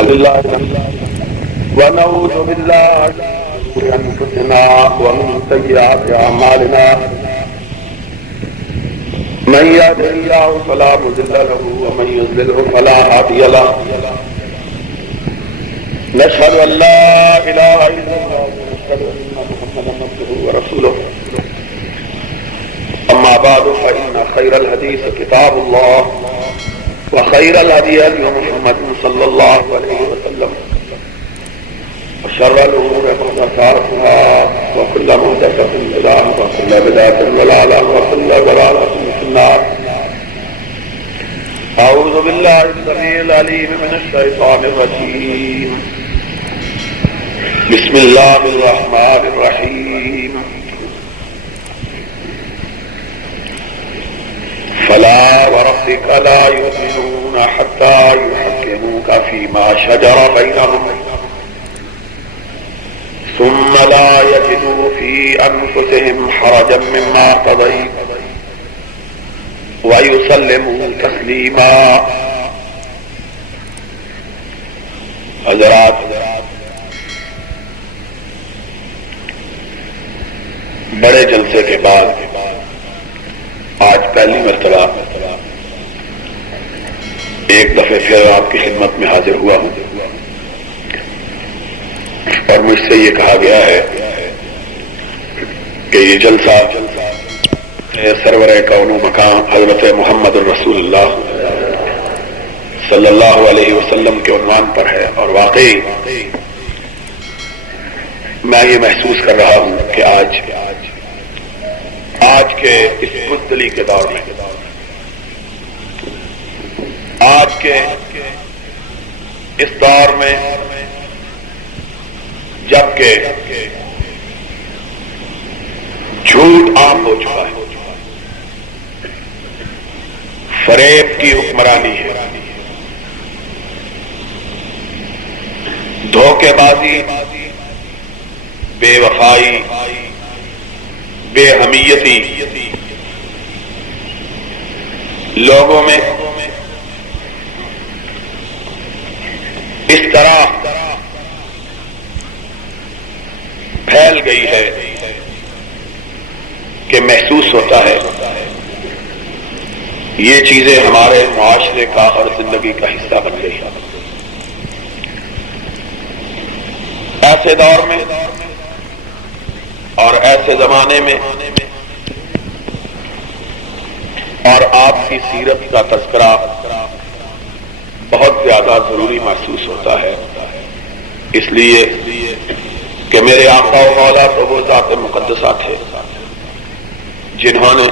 الله ونعوذ بالله من شرور أنفسنا ومن سيئات أعمالنا من يهده الله فلا مضل له ومن يضلل فلا هادي له نشهد أن لا إله إلا الله ونشهد أن محمدا عبده ورسوله أما بعد فإن خير الحديث كتاب الله وخير الهدي هدي محمد صلى الله عليه وسلم وشر الأمور محدثاتها وكل محدثة بدعة وكل بدعة ضلالة وكل ضلالة في النار. أعوذ بالله السميع العليم من الشيطان الرجيم. بسم الله الرحمن الرحيم. فلا وربك لا يؤمنون حتى يحكموك فيما شجر بينهم ثم لا يجدوا في أنفسهم حرجا مما قضيت ويسلموا تسليما. حضرات، بڑے جلسے کے بعد آج پہلی مرتبہ ایک دفعہ پھر آپ کی خدمت میں حاضر ہوا ہوں اور مجھ سے یہ کہا گیا ہے کہ یہ جلسہ سرور کون و مقام حضرت محمد الرسول اللہ صلی اللہ علیہ وسلم کے عنوان پر ہے، اور واقعی میں یہ محسوس کر رہا ہوں کہ آج کے اس بزدلی کے دور میں، آج کے اس دور میں جبکہ جھوٹ عام ہو چکا ہے، فریب کی حکمرانی ہے، دھوکے بازی، بے وفائی، بے حمیتی لوگوں میں اس طرح پھیل گئی ہے کہ محسوس ہوتا ہے یہ چیزیں ہمارے معاشرے کا اور زندگی کا حصہ بن گئی ہے. ایسے دور میں اور ایسے زمانے میں اور آپ کی سیرت کا تذکرہ بہت زیادہ ضروری محسوس ہوتا ہے، اس لیے کہ میرے آقا و مولا تو وہ ذات مقدسہ تھے جنہوں نے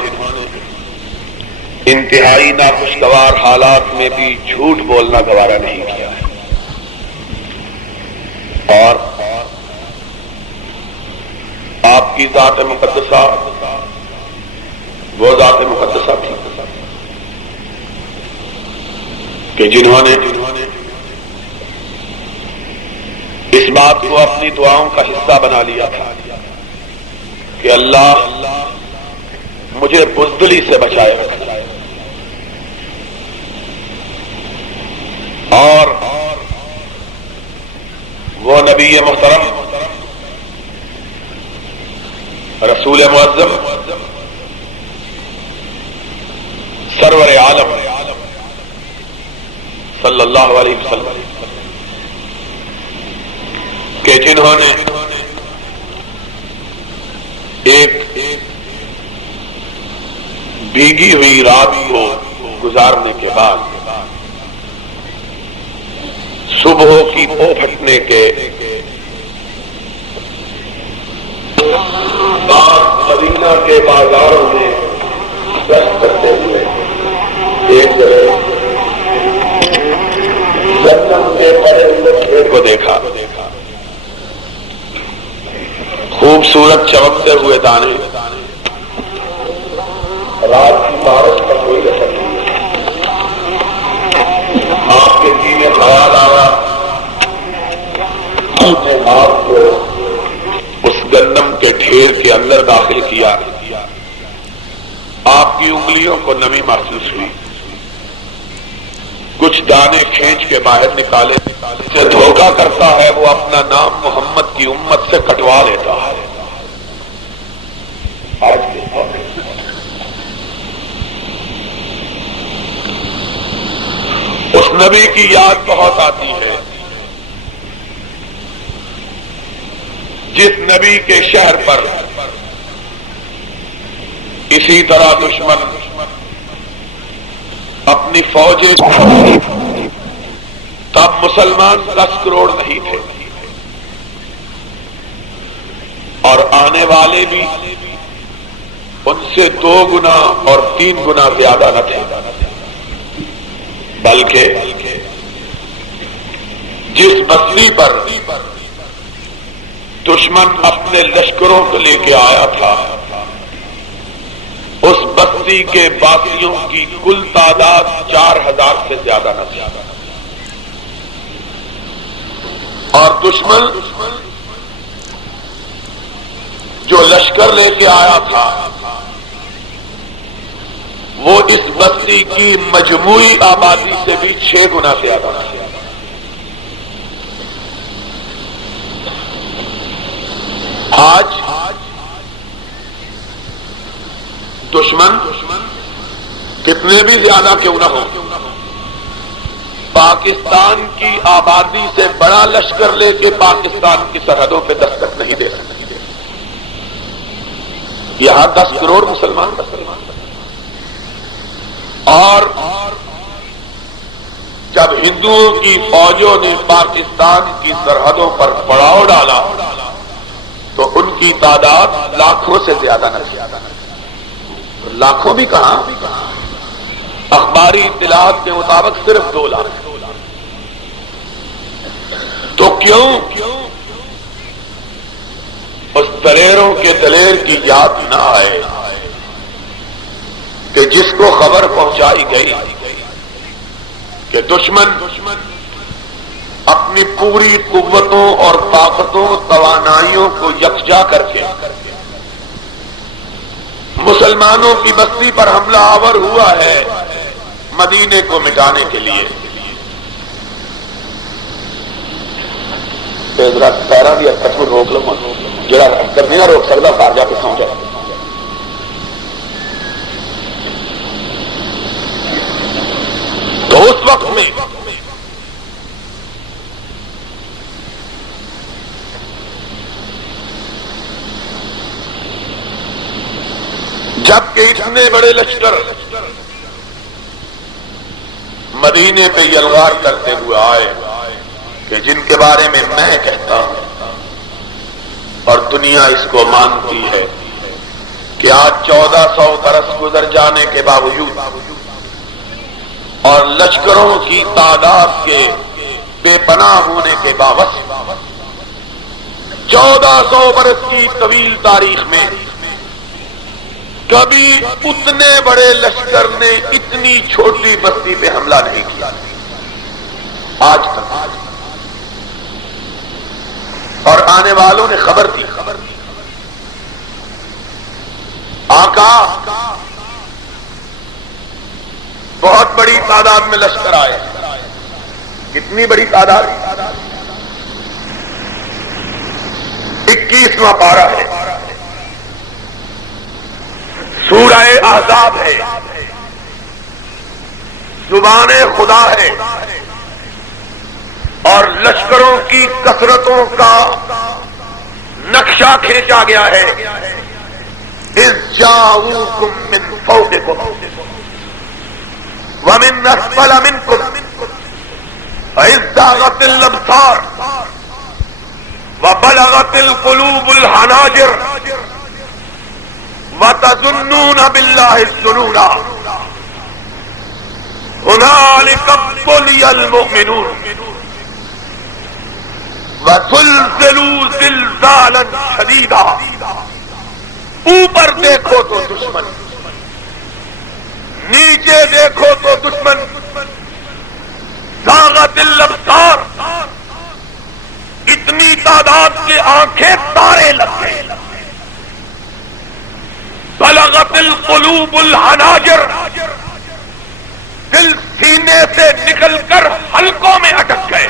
انتہائی ناخوشگوار حالات میں بھی جھوٹ بولنا گوارا نہیں کیا ہے، اور آپ کی ذات مقدسہ وہ ذات مقدسہ تھی کہ جنہوں نے اس بات کو اپنی دعاؤں کا حصہ بنا لیا تھا کہ اللہ مجھے بزدلی سے بچائے، اور وہ نبی محترم رسول معظم سرور عالم صلی اللہ علیہ وسلم کہ جنہوں نے ایک بھیگی ہوئی رات کو گزارنے کے بعد صبح کی پو پھٹنے کے مدینہ کے بازاروں میں گشت کرتے ہوئے ایک جگہ جنم کے بڑے ہوئے کو دیکھا، خوبصورت چمکتے ہوئے دانے، رات کی بارش کا کوئی اثر نہیں. آپ کے جی میں خیال آیا اپنے آپ کو اس گندم کے ڈھیر کے اندر داخل کیا، آپ کی انگلیوں کو نمی محسوس ہوئی، کچھ دانے کھینچ کے باہر نکالے، سے دھوکہ کرتا ہے وہ اپنا نام محمد کی امت سے کٹوا لیتا ہے. آج کے اس نبی کی یاد بہت آتی ہے جس نبی کے شہر پر اسی طرح دشمن اپنی فوجیں، تب مسلمان 10 کروڑ نہیں تھے اور آنے والے بھی ان سے 2 گنا اور 3 گنا زیادہ نہ تھے، بلکہ جس بستی پر دشمن اپنے لشکروں کو لے کے آیا تھا اس بستی کے باقیوں کی کل تعداد 4000 سے زیادہ نہ تھی، اور دشمن جو لشکر لے کے آیا تھا وہ اس بستی کی مجموعی آبادی سے بھی 6 گنا زیادہ تھی. آج دشمن کتنے بھی زیادہ کیوں نہ ہو پاکستان کی آبادی سے بڑا لشکر لے کے پاکستان کی سرحدوں پہ دستک نہیں دے سکتے. یہاں 10 کروڑ مسلمان اور جب ہندوؤں کی فوجوں نے پاکستان کی سرحدوں پر پڑاؤ ڈالا تو ان کی تعداد لاکھوں سے زیادہ نہ تھی. لاکھوں بھی کہاں، اخباری اطلاعات کے مطابق صرف 2 لاکھ. تو کیوں اس دلیروں کے دلیر کی یاد نہ آئے کہ جس کو خبر پہنچائی گئی کہ دشمن اپنی پوری قوتوں اور طاقتوں توانائیوں کو یکجا کر کے مسلمانوں کی بستی پر حملہ آور ہوا ہے مدینے کو مٹانے کے لیے. ذرا پیرا بھی حرکت کو روک لو، جڑا حرکت نہیں نہ روک سکتا باہر جا کے سو جائے. تو اس وقت میں جبکہ اتنے بڑے لشکر مدینے پہ یلغار کرتے ہوئے آئے کہ جن کے بارے میں کہتا ہوں اور دنیا اس کو مانتی ہے کہ آج 1400 برس گزر جانے کے باوجود اور لشکروں کی تعداد کے بے پناہ ہونے کے باوجود 1400 برس کی طویل تاریخ میں کبھی اتنے بڑے لشکر نے اتنی چھوٹی بستی پہ حملہ نہیں کیا آج تک. اور آنے والوں نے خبر دی آقا بہت بڑی تعداد میں لشکر آئے. کتنی بڑی تعداد؟ 21واں پارہ ہے، سورہ احزاب ہے، زبان خدا ہے، اور لشکروں کی کثرتوں کا نقشہ کھینچا گیا ہے. اذ جاؤوکم من فوقکم ومن اسفل منکم واذ زاغت الابصار وبلغت القلوب الحناجر وَتَظُنُّونَ بِاللَّهِ الظُّنُونَ هُنَالِكَ ابْتُلِيَ الْمُؤْمِنُونَ وَزُلْزِلُوا زِلْزَالًا شَدِيدًا. اوپر دیکھو تو دشمن، نیچے دیکھو تو دشمن. زاغت الابصار، اتنی تعداد کے آنکھیں تارے لگ گئے. بلغت القلوب الحناجر، دل سینے سے نکل کر حلقوں میں اٹک گئے.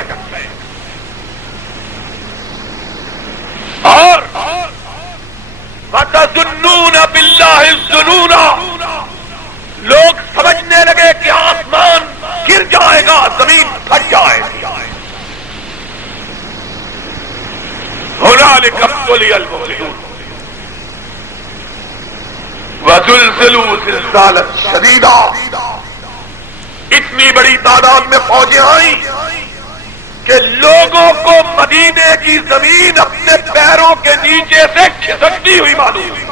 هنالك ابتلي المؤمنون وزلزلوا زلزالا شدیدا. اتنی بڑی تعداد میں فوجیں آئیں کہ لوگوں کو مدینے کی زمین اپنے پیروں کے نیچے سے کھسکتی ہوئی معلوم ہوئی.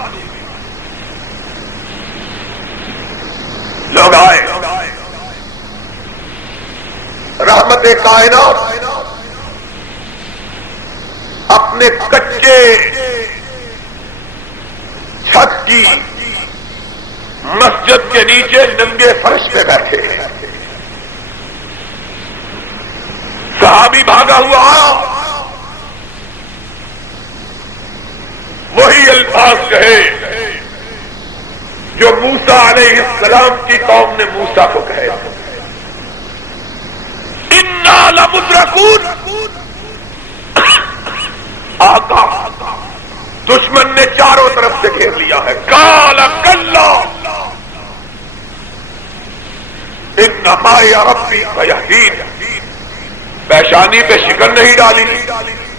لوگ آئے, رحمت کائنات اپنے کچے چھت کی مسجد کے نیچے ننگے فرش پہ بیٹھے ہیں. صحابی بھاگا ہوا آیا, وہی الفاظ کہے جو موسیٰ علیہ السلام کی قوم نے موسیٰ کو کہے, انا لمدرکون. آقا دشمن نے چاروں طرف سے گھیر لیا ہے. قال کلا ان معی ربی سیہدین. پیشانی پہ شکن نہیں ڈالی,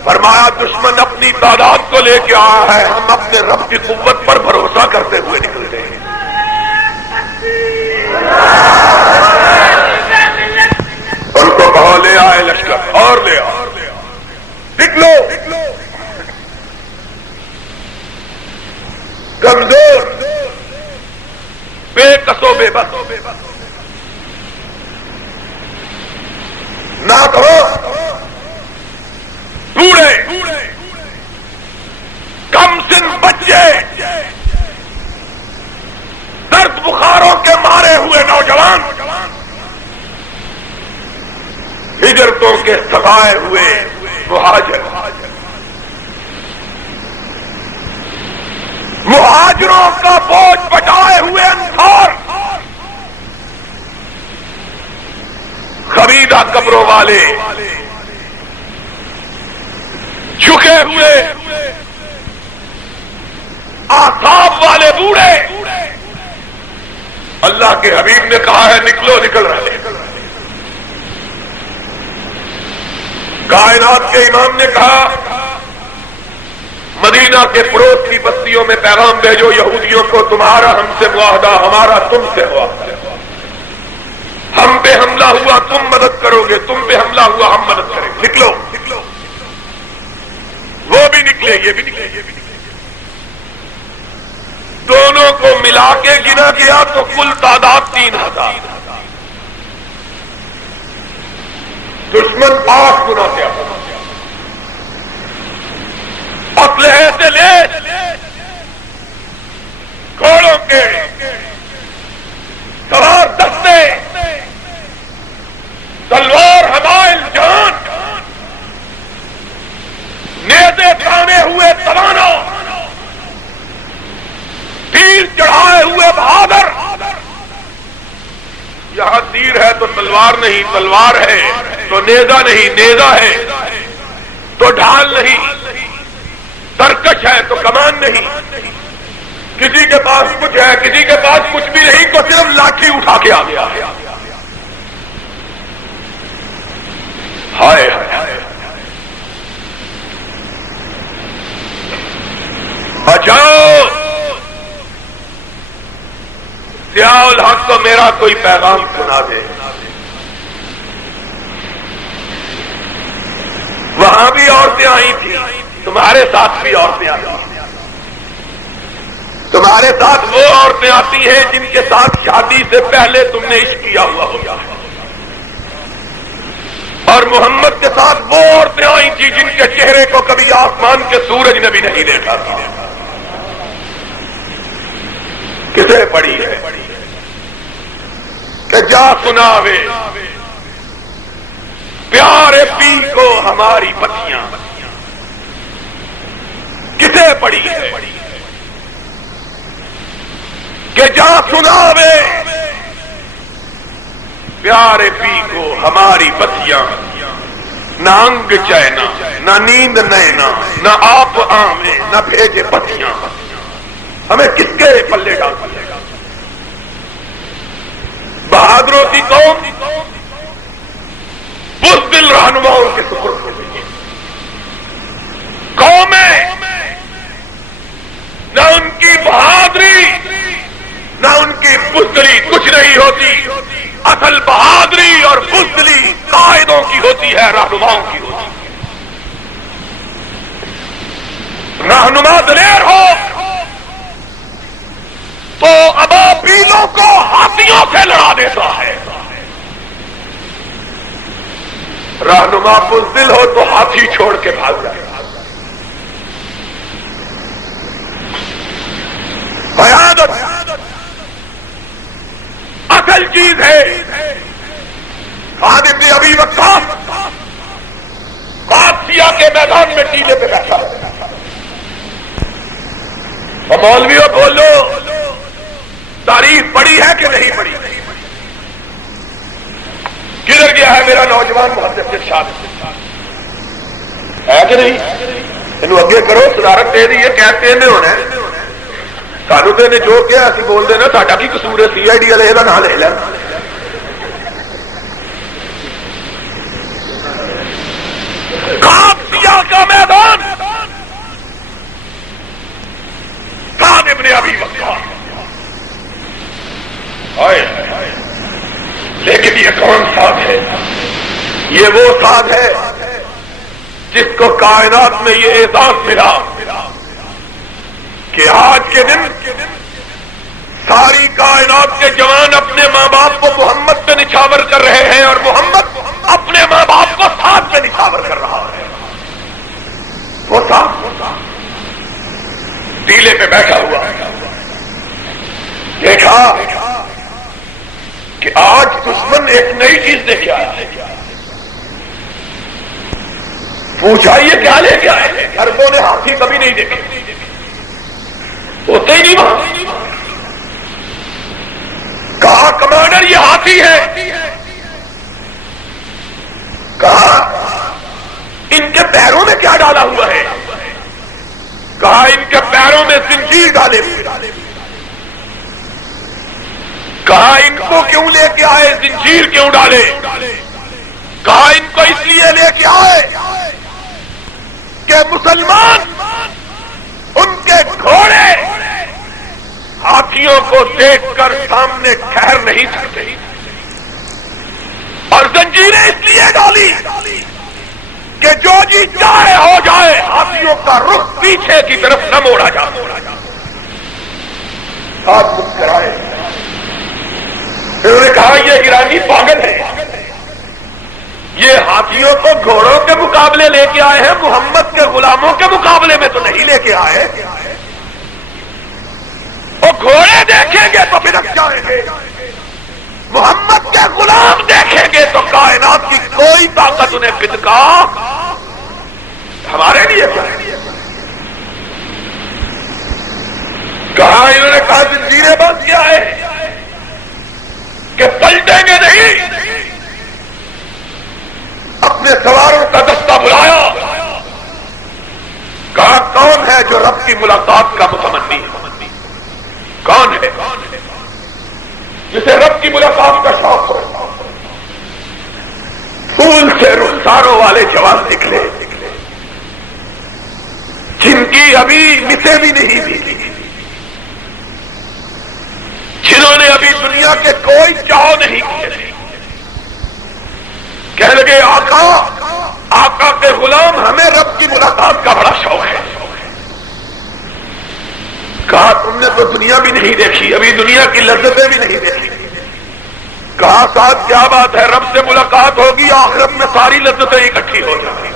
فرمایا دشمن اپنی تعداد کو لے کے آیا ہے, ہم اپنے رب کی قوت پر بھروسہ کرتے ہوئے نکلتے ہیں. ان کو کہو لے آئے لشکر اور لے آؤ, نکلو. کمزور, بے کسو بے بس, نہ کہو بوڑھے کم سن بچے, درد بخاروں کے مارے ہوئے نوجوان, ہجرتوں کے سگائے ہوئے مہاجر, مہاجروں کا بوجھ بٹائے ہوئے انصار, خریدا قبروں والے, جھکے ہوئے آساب والے بوڑھے. اللہ کے حبیب نے کہا ہے نکلو, نکل رہے. کائنات کے امام نے کہا مدینہ کے پڑوس کی بستیوں میں پیغام بھیجو یہودیوں کو, تمہارا ہم سے معاہدہ, ہمارا تم سے معاہدہ. ہم پہ حملہ ہوا تم مدد کرو گے, تم پہ حملہ ہوا ہم مدد کریں گے. نکلو. وہ بھی نکلے, یہ بھی نکلے. دونوں کو ملا کے گنا گیا تو کل تعداد 3000. دشمن 8 گنا کیا, اسلحے سے لے گھوڑوں کے سوار دستے, تلوار حمائل جان, نیزے تانے ہوئے توانا, تیر چڑھائے ہوئے بہادر. یہاں تیر ہے تو تلوار نہیں, تلوار ہے تو نیزہ نہیں, نیزہ ہے تو ڈھال نہیں, ترکش ہے تو کمان نہیں. کسی کے پاس کچھ ہے, کسی کے پاس کچھ بھی نہیں, تو صرف لاٹھی اٹھا کے آ گیا. ہائے ہائے, بچاؤ. ضیاء الحق کو میرا کوئی پیغام سنا دے. وہاں بھی عورتیں آئی تھیں, تمہارے ساتھ بھی عورتیں آتی ہیں. تمہارے ساتھ وہ عورتیں آتی ہیں جن کے ساتھ شادی سے پہلے تم نے عشق کیا ہوا ہوگا, اور محمد کے ساتھ وہ عورتیں آئی تھیں جن کے چہرے کو کبھی آسمان کے سورج نے بھی نہیں دیکھا تھا. کسے پڑی ہے کہ جا سناوے پیارے پی کو ہماری پتیاں. کسے پڑی ہے کہ جا سناوے پیارے پی کو ہماری بتیاں. نہ انگ چینا, نہ نیند نینا, نہ آپ آمیں, نہ بھیجے پتیاں. ہمیں کس کے پلے ڈال پلے گا؟ بہادروں کی قوم بزدل رہنماؤں کے سپرد ہو گئی. قومیں نہیں ہوتی، اصل بہادری اور بزدلی قائدوں کی ہوتی ہے، رہنماؤں کی ہوتی ہے۔ رہنما دلیر ہو تو ابابیلوں کو ہاتھیوں سے لڑا دیتا ہے، رہنما بزدل ہو تو ہاتھی چھوڑ کے بھاگ جائے۔ قیادت اصل چیز ہے۔ سعد بن ابی وقاص قادسیہ کے میدان میں ٹیلے پہ بیٹھا ہے، اور مولویوں بولو تاریخ پڑھی ہے کہ نہیں پڑھی؟ کدھر گیا ہے میرا نوجوان محدث ارشاد؟ ہے کہ نہیں؟ انہوں اگے کرو، صدارت دے دی، یہ کہتے ہیں ہونا سانو تو نے جو کیا اسی بول دینا ساڈا کی قصور ہے، سی آئی ڈی والے کا نام لے لیں۔ قادسیہ کا میدان، سعد ابن ابی وقاص، لیکن یہ کون سعد ہے؟ یہ وہ سعد ہے جس کو کائنات میں یہ اعزاز ملا کہ آج کے دن ساری کائنات کے جوان اپنے ماں باپ کو محمد پہ نچھاور کر رہے ہیں، اور محمد اپنے ماں باپ کو سعد پہ نچھاور کر رہا ہے۔ وہ سعد ٹیلے پہ بیٹھا ہوا دیکھا کہ آج دشمن ایک نئی چیز لے کے آیا ہے۔ پوچھا یہ کیا لے کے آئے؟ عربوں نے ہاتھی کبھی نہیں دیکھے، ہوتے ہی نہیں وہاں۔ کہا کمانڈر یہ ہاتھی ہے، کہا ان کے پیروں میں کیا ڈالا ہوا ہے؟ کہا ان کے پیروں میں زنجیر ڈالے ہوئے۔ کہا ان کو کیوں لے کے آئے، زنجیر کیوں ڈالے؟ کہا ان کو اس لیے لے کے آئے کہ مسلمان ان کے گھوڑے ہاتھیوں کو دیکھ کر سامنے ٹھہر نہیں سکتے، اور زنجیریں اس لیے ڈالی کہ جو جی چاہے ہو جائے، ہاتھیوں کا رخ پیچھے کی طرف نہ موڑا جائے۔ ہاتھ مسکرائے، انہوں نے کہا یہ ایرانی پاگل ہے، یہ ہاتھیوں کو گھوڑوں کے مقابلے لے کے آئے ہیں، محمد کے غلاموں کے مقابلے میں تو نہیں لے کے آئے۔ وہ گھوڑے دیکھیں گے تو پھر جائیں گے، محمد کے غلام دیکھیں گے تو کائنات کی کوئی طاقت انہیں پھدکا ہمارے لیے کیا ہے؟ کہا انہوں نے کہا زنجیریں بند کیا ہے کہ پلٹیں گے نہیں۔ اپنے سواروں کا دستہ بلایا، کہا کون ہے جو رب کی ملاقات کا متمنی ہے؟ کون ہے جسے رب کی ملاقات کا شوق ہو؟ پھول سے رخساروں والے جوان نکلے جن کی ابھی نسیں بھی نہیں ملی، جنہوں نے ابھی دنیا کے کوئی چاؤ نہیں کیے، کہنے لگے آقا کے غلام ہمیں رب کی ملاقات کا بڑا شوق ہے۔ کہا تم نے تو دنیا بھی نہیں دیکھی، ابھی دنیا کی لذتیں بھی نہیں دیکھی۔ کہا ساتھ کیا بات ہے، رب سے ملاقات ہوگی، آخرت میں ساری لذتیں اکٹھی ہو جائیں۔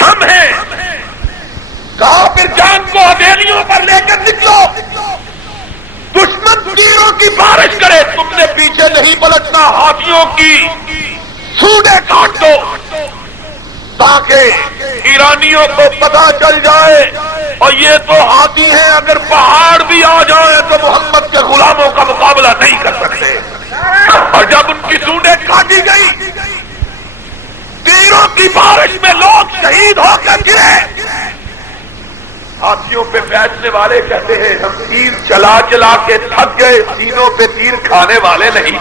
ہم ہیں، کہا پھر جان کو ہتھیلیوں پر لے کر نکلو، دشمن تیروں کی بارش کرے، تم نے پیچھے نہیں پلٹنا، ہاتھیوں کی سوڈیں کاٹ دو تاکہ ایرانیوں کو پتہ چل جائے، اور یہ تو ہاتھی ہیں، اگر پہاڑ بھی آ جائے تو محمد کے غلاموں کا مقابلہ نہیں کر سکتے۔ اور جب ان کی سوڈیں کاٹی گئی، تیروں کی بارش میں لوگ شہید ہو کر گرے، ہاتھیوں پہ بیٹھنے والے کہتے ہیں ہم تیر چلا چلا کے تھک گئے، سینوں پہ تیر کھانے والے نہیں۔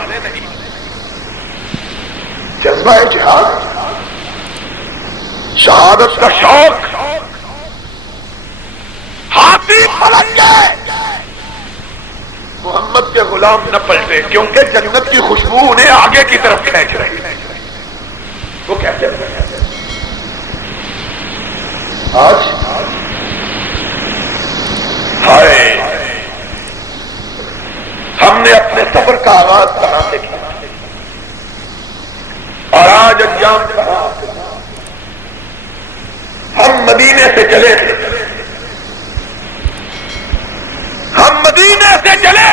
جذبہ جہاد، شہادت کا شوق، ہاتھی پلٹ گئے، محمد محمد کے غلام نہ پلٹے، کیونکہ جنت کی خوشبو انہیں آگے کی طرف کھینچ رہی ہے۔ وہ کہتے ہیں آج ہائے ہم نے اپنے سفر کا آغاز کہاں سے کیا اور آج انجام کہاں؟ ہم مدینے سے چلے تھے، ہم مدینے سے چلے،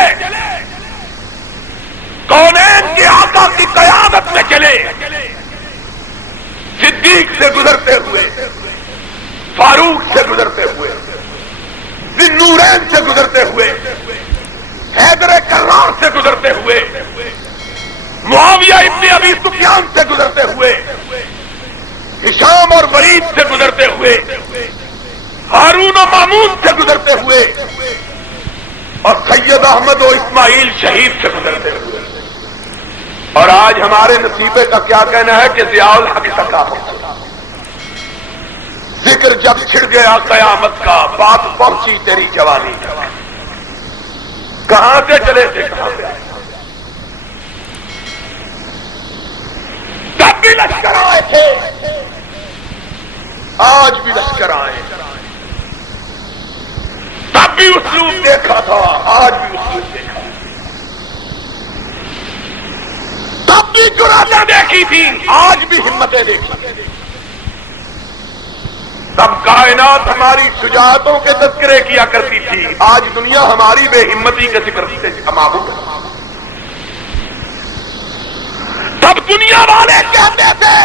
کونین کے آقا کی قیادت میں چلے، صدیق سے گزرتے ہوئے، فاروق سے گزرتے ہوئے، ذی نورین سے گزرتے ہوئے، حیدر کرار سے گزرتے ہوئے، معاویہ ابن ابی سفیان سے گزرتے ہوئے، ہشام اور ولید سے گزرتے ہوئے، ہارون و مامون سے گزرتے ہوئے، اور سید احمد و اسماعیل شہید سے گزرتے ہوئے، اور آج ہمارے نصیبے کا کیا کہنا ہے کہ ضیاء الحق تکا ذکر جب چھڑ گیا قیامت کا، بات پہنچی تیری جوانی کا۔ کہاں سے چلے تھے، کہاں سے آئے؟ تب بھی لشکر آئے تھے، آج بھی لشکر آئے، تب بھی اسلوب دیکھا تھا، آج بھی اسلوب دیکھا، تب بھی جرأتیں دیکھی تھی، آج بھی ہمتیں دیکھی، تب کائنات ہماری شجاعتوں کے تذکرے کیا کرتی تھی، آج دنیا ہماری بے ہمتی کے ذکر سے معبود ہے۔ تب دنیا والے کہتے تھے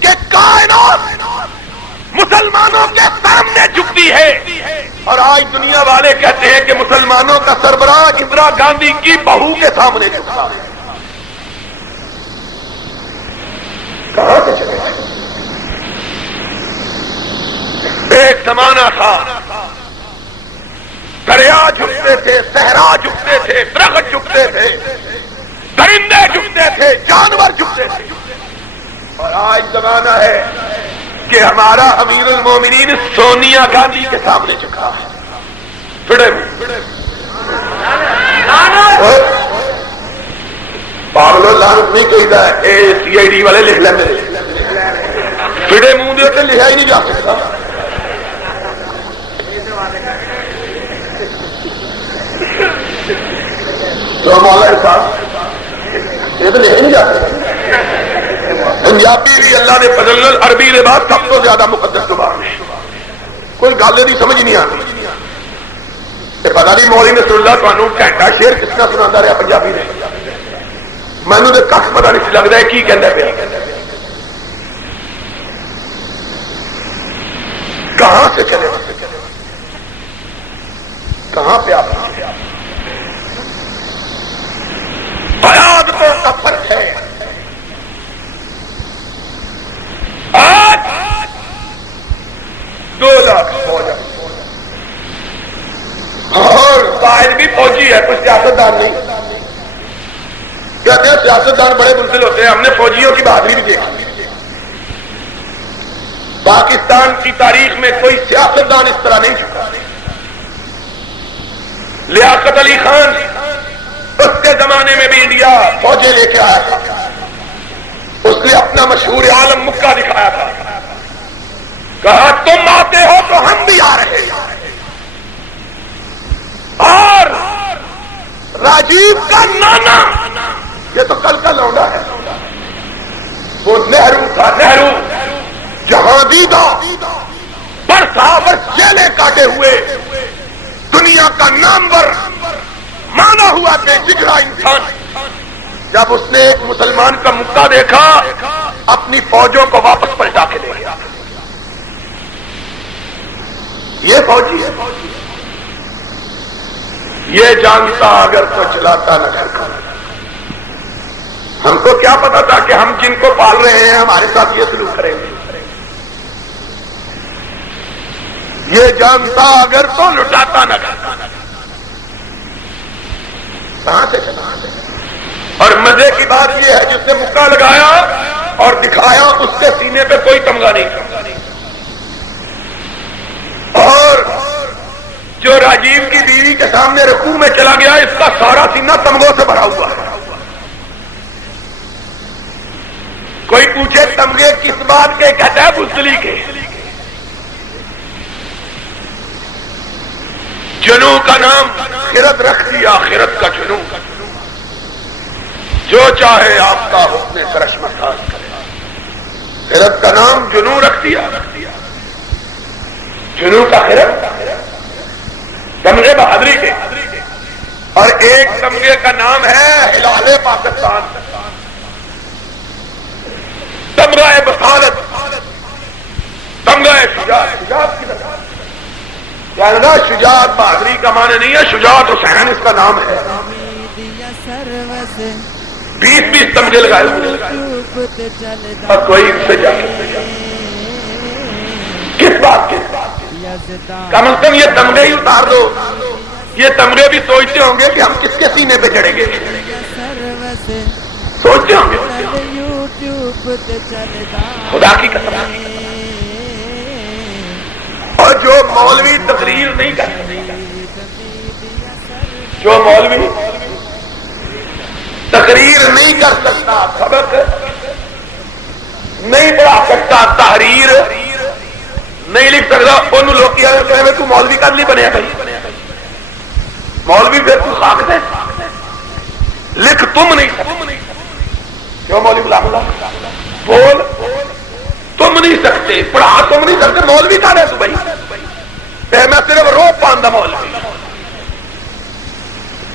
کہ کائنات مسلمانوں کے سامنے جھکتی ہے، اور آج دنیا والے کہتے ہیں کہ مسلمانوں کا سربراہ اندرا گاندھی کی بہو کے سامنے جھکتا ہے۔ کہاں سے چلے؟ ایک زمانہ تھا، دریا جھکتے تھے، صحرا جھکتے تھے، درخت جھکتے تھے، درندے جھکتے تھے، جانور جھکتے تھے، اور آج زمانہ ہے کہ ہمارا امیر المومنین سونیا گاندھی کے سامنے جھکا ہے۔ پھڑے پاگلو لانت نہیں کہتا ہے، اے سی آئی ڈی والے لکھ لیں میرے پھڑے منہ دے کے لکھا ہی نہیں جا سکتا۔ تو مولا صاحب یہ تو لکھے نہیں جاتے۔ پنجابی بھی اللہ نے فضل عربی کے بعد سب تو زیادہ مقدس زبان ہے، کوئی گل نہیں سمجھ نہیں آتی۔ پتا نہیں مولوی نصر اللہ تمہیں گھنٹہ شیر کس طرح سنا رہا پنجابی نے، مینو تو کھ پتا نہیں لگتا ہے کی کہنا پیا۔ کہاں سے چلے، کہاں پہ آپ قیادتوں کا فرق ہے۔ آج 2 لاکھ فوج اور قائد بھی فوجی ہے، کوئی سیاستدان نہیں۔ کہتے ہیں سیاستدان بڑے بزدل ہوتے ہیں، ہم نے فوجیوں کی بہادری بھی دیکھی۔ پاکستان کی تاریخ میں کوئی سیاستدان اس طرح نہیں چکا۔ لیاقت علی خان اس کے زمانے میں بھی انڈیا فوجیں لے کے آیا تھا، اس نے اپنا مشہور عالم مکہ دکھایا تھا، کہا تم آتے ہو تو ہم بھی آ رہے ہیں۔ اور راجیو کا نانا، یہ تو کل کا لونڈا ہے، وہ نہرو تھا، نہرو جہاں دیدہ برسا جیلیں کاٹے ہوئے دنیا کا نامور مانا ہوا بے جگرا انسان، جب اس نے ایک مسلمان کا مکہ دیکھا اپنی فوجوں کو واپس پلٹا کے لے گیا۔ یہ فوجی ہے، یہ جانتا اگر تو چلاتا نہ گھر کا۔ ہم کو کیا پتا تھا کہ ہم جن کو پال رہے ہیں ہمارے ساتھ یہ سلوک کریں گے؟ یہ جانتا اگر تو لٹاتا نہ کرتا۔ کہاں سے چلا؟ اور مزے کی بات یہ ہے جس نے مکہ لگایا اور دکھایا اس کے سینے پہ کوئی تمغہ نہیں، اور جو راجیو ابراہیم کی بیوی کے سامنے رکوع میں چلا گیا، اس کا سارا سینہ تمغوں سے بھرا ہوا ہے. کوئی پوچھے تمغے کس بات کے، کہتا ہے بزدلی کے. جنو کا نام خرد رکھ دیا، خرد کا جنو، جو چاہے آپ کا حسن کرش مساز کرے. خرد کا نام جنو رکھ دیا، جنو کا خرد، تمغے بہادری کے. اور ایک تمغے کا نام ہے ہلال پاکستان، تمغہ بصارت، تمغہ شجاعت. شجاعت کی جاننا، شجاعت بہادری کا معنی نہیں ہے، شجاعت حسین اس کا نام ہے. 20 تمغے لگائے اور کوئی ان سے جا کس بات کے؟ کم از کم یہ تمغے ہی اتار دو. یہ تمغے بھی سوچتے ہوں گے کہ ہم کس کے سینے پہ چڑھیں گے، سوچتے ہوں گے. خدا کی قسم. اور جو مولوی تقریر نہیں کرتے، جو مولوی تقریر نہیں کر سکتا، سبق نہیں پڑھا سکتا، تحریر نہیں لکھ سکتا، ان لوگ کی کہنے میں تو مولوی کا نہیں بنے بھائی. مولوی پھر تو خاک دے، لکھ تم نہیں سکتے. کیوں مولوی غلام اللہ؟ بول تم نہیں سکتے، پڑھا تم نہیں سکتے، مولوی کا ہے تو بھائی. میں صرف روپ پاندہ مولوی.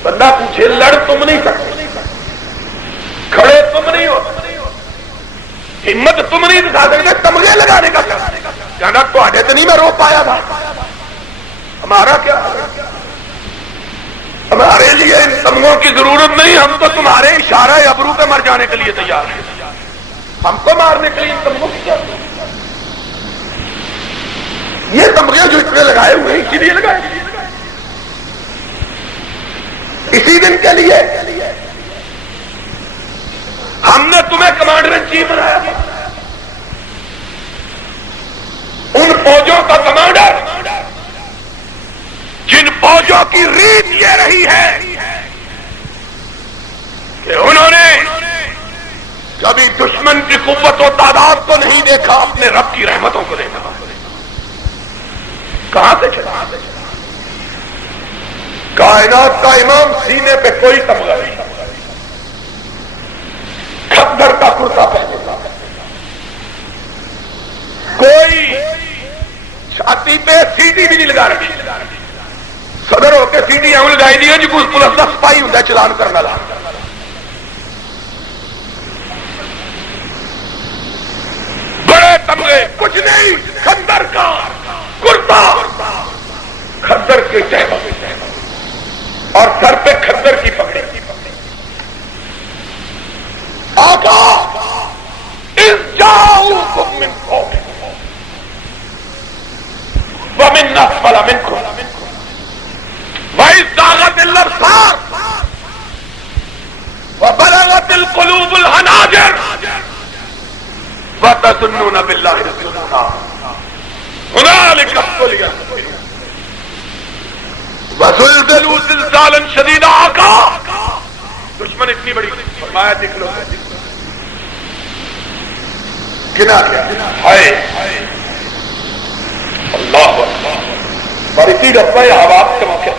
بندہ پوچھے لڑ تم نہیں سکتے، کھڑے تم نہیں ہو، ہمت تم نہیں دکھا سکتے، تمغے لگانے کا کہنا تو نہیں میں رو پایا تھا. ہمارا کیا؟ ہمارے لیے ان تمغوں کی ضرورت نہیں، ہم تو تمہارے اشارہ ابرو پہ مر جانے کے لیے تیار ہیں. ہم کو مارنے کے لیے ان تمغوں کی کیا؟ یہ تمغے جو اتنے لگائے ہوئے اسی لیے لگائے، اسی دن کے لیے. ہم نے تمہیں کمانڈر ان چیف بنایا تھا، ان فوجوں کا کمانڈر جن فوجوں کی ریت یہ رہی ہے کہ انہوں نے کبھی دشمن کی قوت و تعداد کو نہیں دیکھا، اپنے رب کی رحمتوں کو دیکھا. کہاں سے چلا؟ کائنات کا امام، سینے پہ کوئی تمغہ نہیں، کھدر کا کرتا پہنتا، کوئی چھاتی پہ سیٹی بھی نہیں لگا رکھی. صدر ہو کے سیٹی ایم لگائی دی ہے جی کوئی پولیس کا سپاہی ہوں چلان کرنا لا. بڑے تمغے کچھ نہیں، کھدر کا کرتا، کھدر کے چہرہ اور سر پہ کھدر کی پگڑی. آقا اس جاؤکم من فوقکم ومن اسفل منکم وإذ زاغت الأبصار وبلغت القلوب الحناجر وتظنون بالله الظنونا هنالك ابتلي وزلزلوا زلزالا شديدا. آقا دشمن اتنی بڑی فرمایا دیکھ لو گنا کیا ہے. اللہ اور اسی دفعہ حواب کے موقع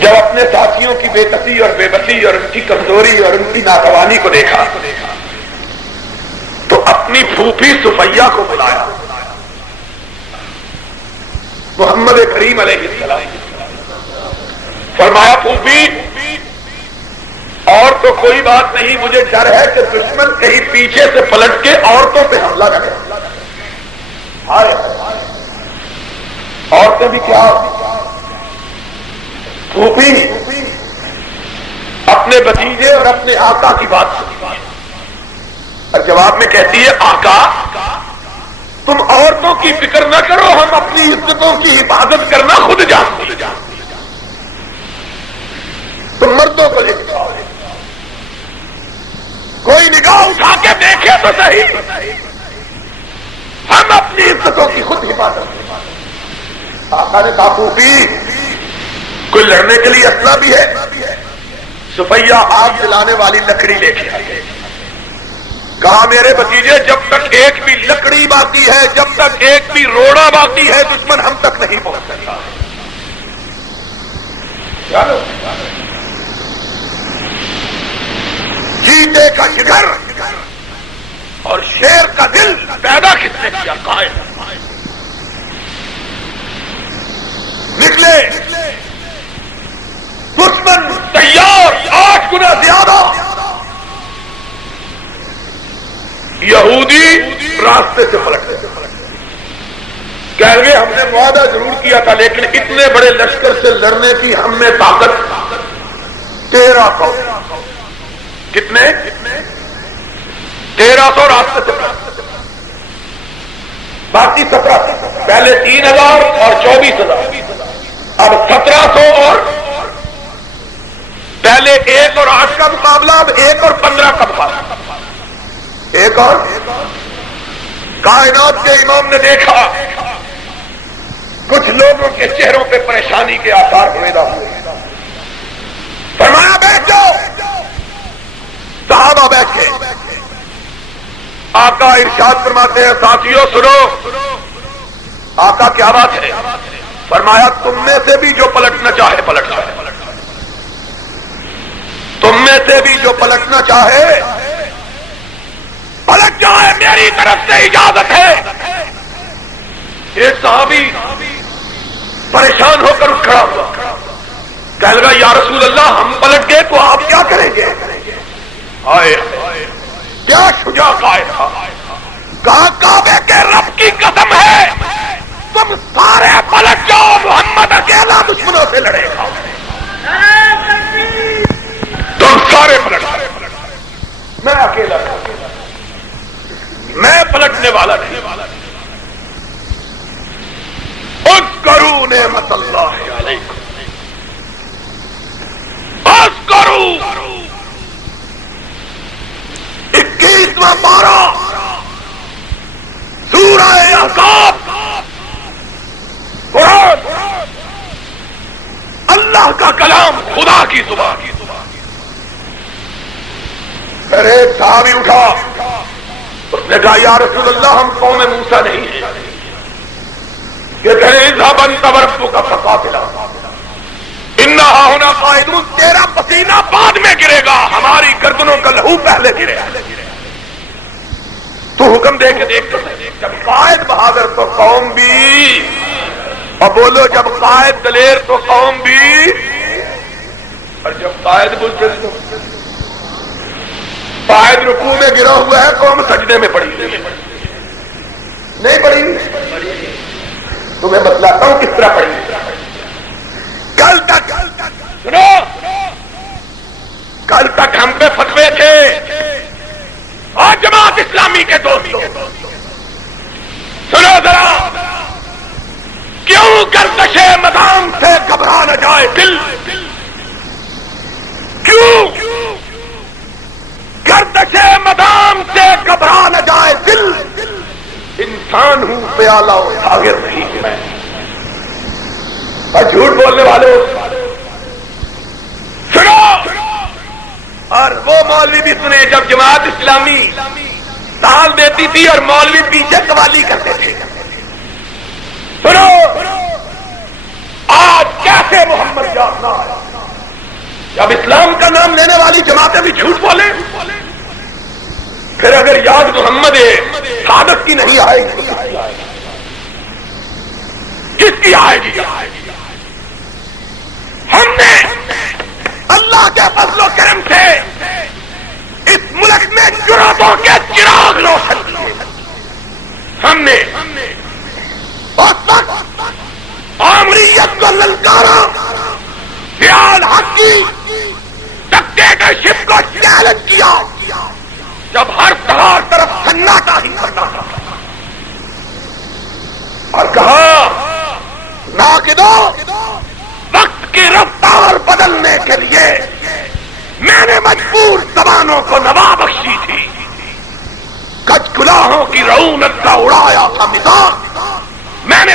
جب اپنے ساتھیوں کی بے کسی اور بے بسی اور ان کی کمزوری اور ان کی ناتوانی کو دیکھا تو اپنی پھوپھی صفیہ کو بلایا. محمد کریم علیہ السلام فرمایا پھوپھی اور تو کوئی بات نہیں، مجھے ڈر ہے کہ دشمن کہیں پیچھے سے پلٹ کے عورتوں پہ حملہ کرے. عورتیں بھی کیا؟ پھوپھی اپنے بھتیجے اور اپنے آقا کی بات سنی اور جواب میں کہتی ہے آقا تم عورتوں کی فکر نہ کرو، ہم اپنی عزتوں کی حفاظت کرنا خود جانتے ہیں. تم مردوں کو لے کے جاؤ، کوئی نگاہ اٹھا کے دیکھے تو صحیح، ہم اپنی عزتوں کی خود حفاظت کریں. آقا نے کہا پھوپھی کوئی لڑنے کے لیے اسلحہ بھی ہے؟ صفیہ آگ جلانے والی لکڑی لے کے آئے. کہا میرے بھتیجے جب تک ایک بھی لکڑی باقی ہے، جب تک ایک بھی روڑا باقی ہے، دشمن ہم تک نہیں پہنچ سکتا. چیتے کا جگر اور شیر کا دل پیدا کس نے کیا؟ قائد. نکلے دشمن تیار 8 گنا زیادہ، یہودی راستے سے پلٹتے. کہہ گئے ہم نے معاہدہ ضرور کیا تھا لیکن اتنے بڑے لشکر سے لڑنے کی ہم میں طاقت 1300. کتنے؟ 1300 راستے سے باقی 1700. پہلے 3000 اور 24,000، اب 1700 اور پہلے 1 اور 8 کا مقابلہ، اب 1 اور 15 کا مقابلہ. ایک اور کائنات کے امام نے دیکھا کچھ لوگوں کے چہروں پہ پریشانی کے آثار پیدا ہوئے. فرمایا بیٹھ جاؤ. صحابہ بیٹھے. آقا ارشاد فرماتے ہیں ساتھیوں سنو. آقا کیا بات ہے؟ فرمایا تم میں سے بھی جو پلٹنا چاہے پلٹ جائے. تم میں سے بھی جو پلٹنا چاہے پلٹ جائے، میری طرف سے اجازت ہے. ایک صحابی پریشان ہو کر کھڑا ہوا، کہنے لگا یا رسول اللہ ہم پلٹ گئے تو آپ کیا کریں گے؟ آئے کیا شجاع قائد تھا. کہا کعبے کے رب کی قسم ہے تم سارے پلٹ جاؤ، محمد اکیلا دشمنوں سے لڑے گا. تم سارے پلٹ جاؤ، میں اکیلا میں پلٹنے والا نہیں. اذکروا نعمت اللہ علیکم، اذکروا 21واں پارہ سورہ احقاف. قرآن اللہ کا کلام، خدا کی زبان. پھر ایک صحابی اٹھا، اس نے کہا یا رسول اللہ ہم قوم موسیٰ نہیں ہیں کہ کہیں اذهب انت وربک فقاتلا انا ہاہنا قاعدون. تیرا پسینہ بعد میں گرے گا، ہماری گردنوں کا لہو پہلے گرے. تو حکم دے کے دیکھ تو جب قائد بہادر تو قوم بھی، اور بولو جب قائد دلیر تو قوم بھی، اور جب قائد بزدل تو قائد رکوع میں گرا ہوا ہے، قوم سجدے میں پڑی نہیں پڑی. تمہیں بتلاتا ہوں کس طرح پڑی. کل تک سنو، کل تک ہم پہ فتوے تھے اور جماعت اسلامی کے دوستوں سنو ذرا، کیوں گردش مدام سے گھبرا نہ جائے دل؟ کیوں گردش مدام سے گھبرا نہ جائے دل؟ انسان ہوں پیالہ و ساغر نہیں میں. اور جھوٹ بولنے والوں سنو، اور وہ مولوی بھی سنے جب جماعت اسلامی تال دیتی تھی اور مولوی پیچھے قوالی کرتے تھے. سنو آج کیسے محمد جافنا جب اسلام کا نام لینے والی جماعتیں بھی جھوٹ بولے، پھر اگر یاد محمد سعادت کی نہیں آئے گی کس کی آئے گی؟ ہم نے اللہ کے فضل و کرم سے اس ملک میں جرأتوں کے چراغ روشن کیے. ہم نے اس وقت آمریت کو للکارا، خیال حق کی ڈکٹیٹرشپ کو چیلنج کیا جب ہر طرف سناٹا ہی کرنا تھا، اور کہا ناقدوں وقت کی رفتار بدلنے کے لیے میں نے مجبور زبانوں کو نوا بخشی تھی، کچھ گلاہوں کی رعونت کا اڑایا تھا مزاج، میں نے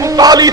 39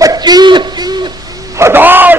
25,000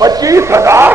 25,000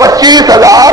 25,000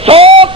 100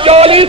40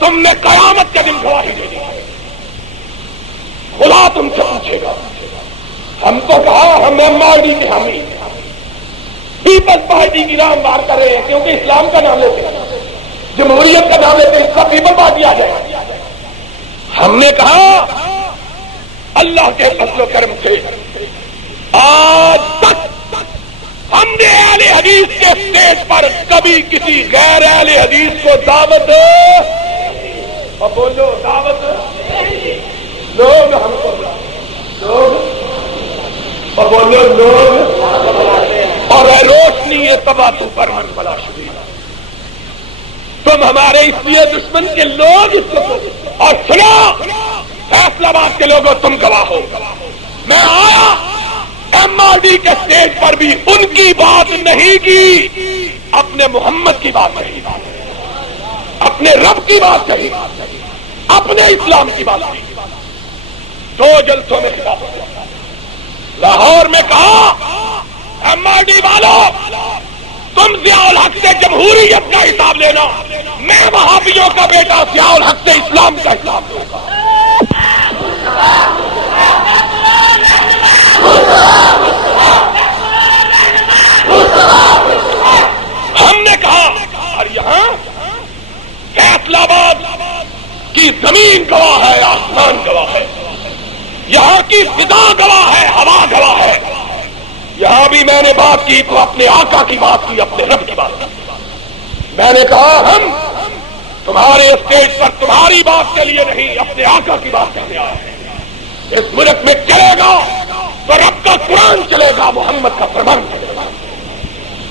تم نے قیامت کے دن گواہی دے دی، خدا تم سے پوچھے گا۔ ہم کو کہا ہم ایم آر ڈی کے حامی پیپلز پارٹی کی راہ بار کر رہے ہیں، کیونکہ اسلام کا نام لیتے ہیں، جمہوریت کا نام لیتے ہیں، اس کا پیپل پارٹی آ جائے۔ ہم نے کہا اللہ کے فضل و کرم سے آج تک ہم نے اہل حدیث کے اسٹیج پر کبھی کسی غیر اہل حدیث کو دعوت، اور بولو دعوت، لوگ ہم کو لوگ، اور بولو لوگ، اور اے روشنی تباتو پر من بلا شدید، تم ہمارے اس لیے دشمن کے لوگ اس کو، اور سنو فیصلہ آباد کے لوگوں تم گواہ ہو، میں آیا ایم آر ڈی کے اسٹیج پر بھی ان کی بات نہیں کی، اپنے محمد کی بات کہی، اپنے رب کی بات کہی، اپنے اسلام کی بات کہی۔ 2 جلسوں میں خطاب کیا، لاہور میں کہا ایم آر ڈی والوں تم ضیاء الحق سے جمہوریت کا حساب لینا، میں وہابیوں کا بیٹا ضیاء الحق سے اسلام کا حساب لوں گا۔ ہم نے کہا اور یہاں فیصلہ آباد کی زمین گواہ ہے، آسمان گواہ ہے، یہاں کی فضا گواہ ہے، ہوا گواہ ہے۔ یہاں بھی میں نے بات کی تو اپنے آقا کی بات کی، اپنے رب کی بات کی۔ میں نے کہا ہم تمہارے اسٹیج پر تمہاری بات کے لیے نہیں، اپنے آقا کی بات کرنے آئے ہیں۔ اس ملک میں چلے گا تو رب کا قرآن چلے گا، محمد کا فرمان چلے گا۔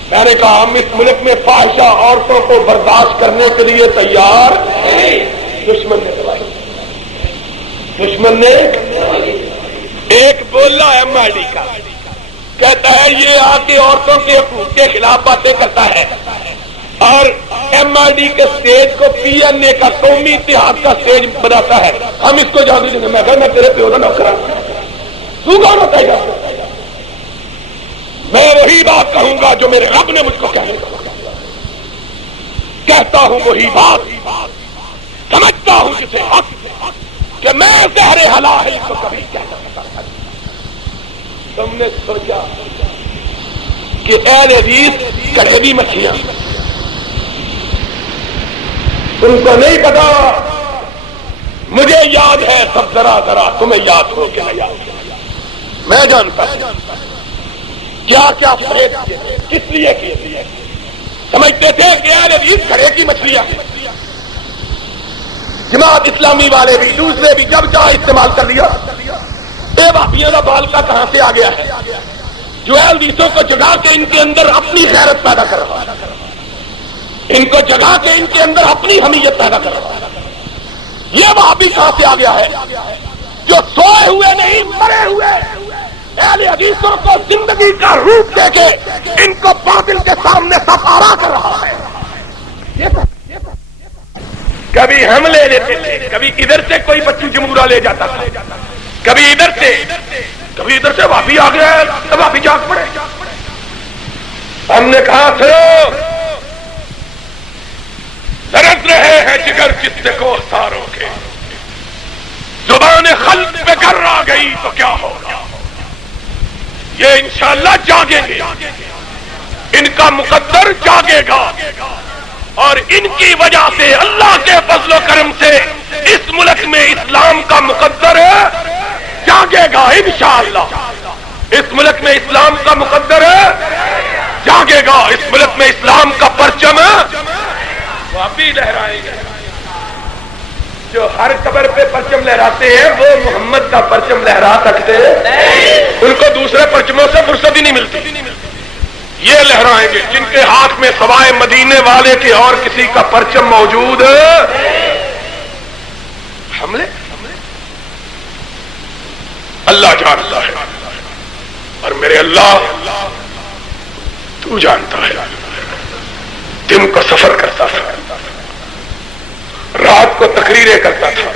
میں نے کہا ہم اس ملک میں فاحشہ عورتوں کو برداشت کرنے کے لیے تیار نہیں۔ دشمن نے دوائی، دشمن نے ایک بولا ایم آر ڈی کا، کہتا ہے یہ آ کے عورتوں کے حقوق کے خلاف باتیں کرتا ہے، اور ایم آر ڈی کے اسٹیج کو پی این اے کا قومی اتحاد کا اسٹیج بناتا ہے، ہم اس کو جان دیں گے۔ میں کہا میں تیرے پیو کا نوکر ہوں، تو کون ہوتا ہے؟ میں وہی بات کہوں گا جو میرے رب نے مجھ کو کہنے کا کہتا ہوں، وہی بات سمجھتا ہوں جسے حق، کہ میں زہر حلال کو کبھی کہہ سکتا تھا۔ تم نے سوچا کہ اہل حدیث کڑھیوی مچھلیاں، تم کو نہیں پتا، مجھے یاد ہے سب، ذرا ذرا تمہیں یاد ہو کہ نہ یاد ہو، میں جانتا ہوں کیا کیا فریب کیے، کس لیے کیے۔ سمجھتے تھے کہ اہل حدیث کھڑے کی مچھلیاں، جماعت اسلامی والے بھی دوسرے بھی جب چاہے استعمال کر لیا۔ اے وہابیوں کا بال کا کہاں سے آ گیا ہے جو اہل حدیثوں کو جگا کے ان کے اندر اپنی غیرت پیدا کر رہا ہے، ان کو جگا کے ان کے اندر اپنی حمیت پیدا کر رہا ہے۔ یہ وہابی کہاں سے آ گیا ہے جو سوئے ہوئے نہیں مرے ہوئے اہل حدیثوں کو زندگی کا روپ دے کے ان کو باطل کے سامنے سفارا کر رہا ہے۔ کبھی ہم لے لیتے تھے، کبھی ادھر سے کوئی بچی جمہورہ لے جاتا تھا، کبھی ادھر سے وہابی آ گیا ہے، تب وہابی جاگ پڑے۔ ہم نے کہا سنو، لرز رہے ہیں جگر جس سے کوہساروں کے، زبان خلق پہ گر آ گئی تو کیا ہوگا؟ یہ انشاءاللہ جاگیں گے، ان کا مقدر جاگے گا، اور ان کی وجہ سے اللہ کے فضل و کرم سے اس ملک میں اسلام کا مقدر جاگے گا انشاءاللہ۔ اس ملک میں اسلام کا مقدر جاگے گا، اس ملک میں اسلام کا پرچم وہابی لہرائیں گے۔ جو ہر قبر پہ پرچم لہراتے ہیں وہ محمد کا پرچم لہرا سکتے ہیں؟ ان کو دوسرے پرچموں سے فرصت ہی نہیں ملتی۔ یہ لہرائیں گے جن کے ہاتھ میں سوائے مدینے والے کے اور کسی کا پرچم موجود حملے اللہ جانتا ہے، اور میرے اللہ تو جانتا ہے۔ دن کو سفر کرتا تھا، رات کو تقریریں کرتا تھا،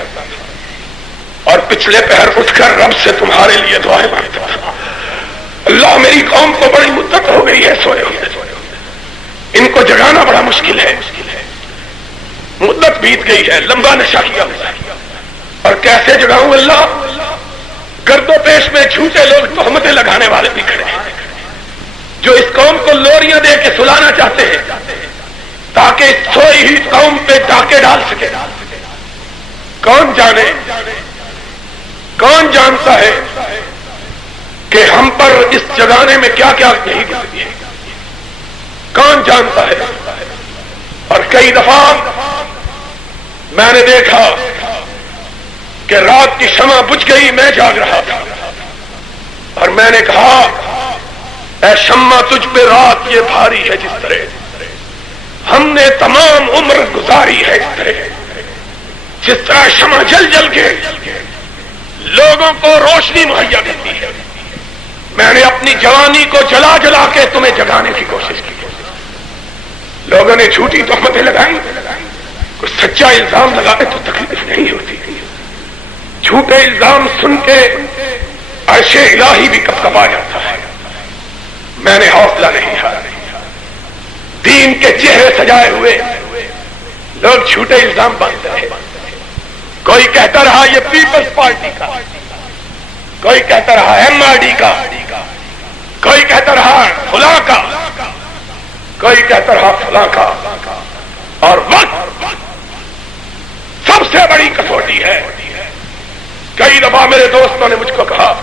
اور پچھلے پہر اٹھ کر رب سے تمہارے لیے دعائیں مانگتا تھا۔ اللہ میری قوم کو بڑی مدت ہو گئی ہے سوئے ہوئے، ان کو جگانا بڑا مشکل ہے، مدت بیت گئی ہے، لمبا نشہ کیا ہوا ہے، اور کیسے جگاؤں اللہ؟ گرد و پیش میں جھوٹے لوگ تہمتیں لگانے والے بھی کھڑے ہیں، جو اس قوم کو لوریاں دے کے سلانا چاہتے ہیں تاکہ اس سوئی ہی قوم پہ ڈاکے ڈال سکے۔ کون جانے، کون جانتا ہے کہ ہم پر اس جگانے میں کیا کیا نہیں گزری ہے؟ کون جانتا ہے؟ اور کئی دفعہ میں نے دیکھا کہ رات کی شمع بجھ گئی، میں جاگ رہا تھا، اور میں نے کہا اے شمع تجھ پہ رات یہ بھاری ہے، جس طرح ہم نے تمام عمر گزاری ہے، اس طرح جس طرح شمع جل جل کے لوگوں کو روشنی مہیا کرتی ہے، میں نے اپنی جوانی کو جلا جلا کے تمہیں جگانے کی کوشش کی۔ لوگوں نے جھوٹی تہمتیں لگائی، کوئی سچا الزام لگائے تو تکلیف نہیں ہوتی، جھوٹے الزام سن کے عرش الہی بھی کب کب آ جاتا ہے۔ میں نے حوصلہ نہیں ہارا، دین کے چہرے سجائے ہوئے لوگ جھوٹے الزام باندھتے رہے۔ کوئی کہتا رہا یہ پیپلز پارٹی کا، کوئی کہتا رہا ایم آر ڈی کا، کوئی کہتا رہا فلاں کا، کوئی کہتا رہا فلاں کا، اور وقت سب سے بڑی کسوٹی ہے۔ کئی دفعہ میرے دوستوں نے مجھ کو کہا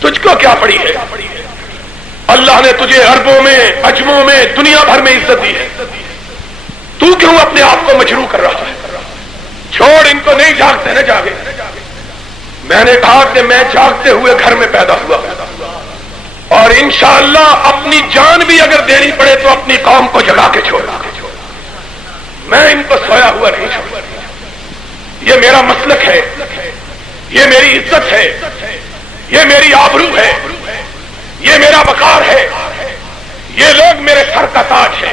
تجھ کو کیا پڑی ہے؟ اللہ نے تجھے عربوں میں، عجموں میں، دنیا بھر میں عزت دی ہے، تو کیوں اپنے آپ کو مجروح کر رہا ہے؟ چھوڑ ان کو، نہیں جاگتے نہ جاگے۔ میں نے کہا کہ میں جاگتے ہوئے گھر میں پیدا ہوا، اور انشاءاللہ اپنی جان بھی اگر دینی پڑے تو اپنی قوم کو جگا کے چھوڑا، میں ان کو سویا ہوا نہیں چھوڑا۔ یہ میرا مسلک ہے، یہ میری عزت ہے، یہ میری آبرو ہے، یہ میرا وقار ہے، یہ لوگ میرے سر کا تاج ہے،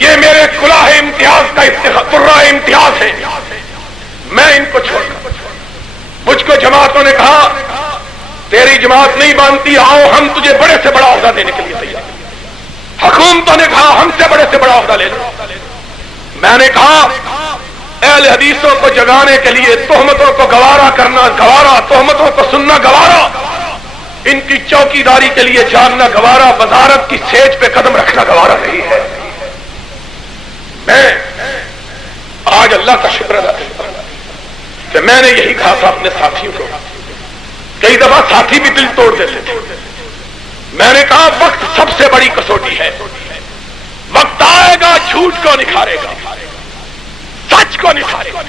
یہ میرے کلاه امتیاز کا قرہ امتیاز ہے، میں ان کو چھوڑ کر۔ مجھ کو جماعتوں نے کہا تیری جماعت نہیں مانتی، آؤ ہم تجھے بڑے سے بڑا عہدہ دینے کے لیے تیار ہیں۔ حکومتوں نے کہا ہم سے بڑے سے بڑا عہدہ لے لو۔ میں نے کہا اہل حدیثوں کو جگانے کے لیے تہمتوں کو گوارا کرنا گوارا، تہمتوں کو سننا گوارا، ان کی چوکیداری کے لیے جاننا گوارا، وزارت کی سیج پہ قدم رکھنا گوارا نہیں ہے۔ میں آج اللہ کا شکر ادا کرتا ہوں کہ میں نے یہی کہا تھا اپنے ساتھیوں کو۔ کئی دفعہ ساتھی بھی دل توڑ دیتے تھے۔ میں نے کہا وقت سب سے بڑی کسوٹی ہے، وقت آئے گا جھوٹ کو نکھارے گا، سچ کو نکھارے گا۔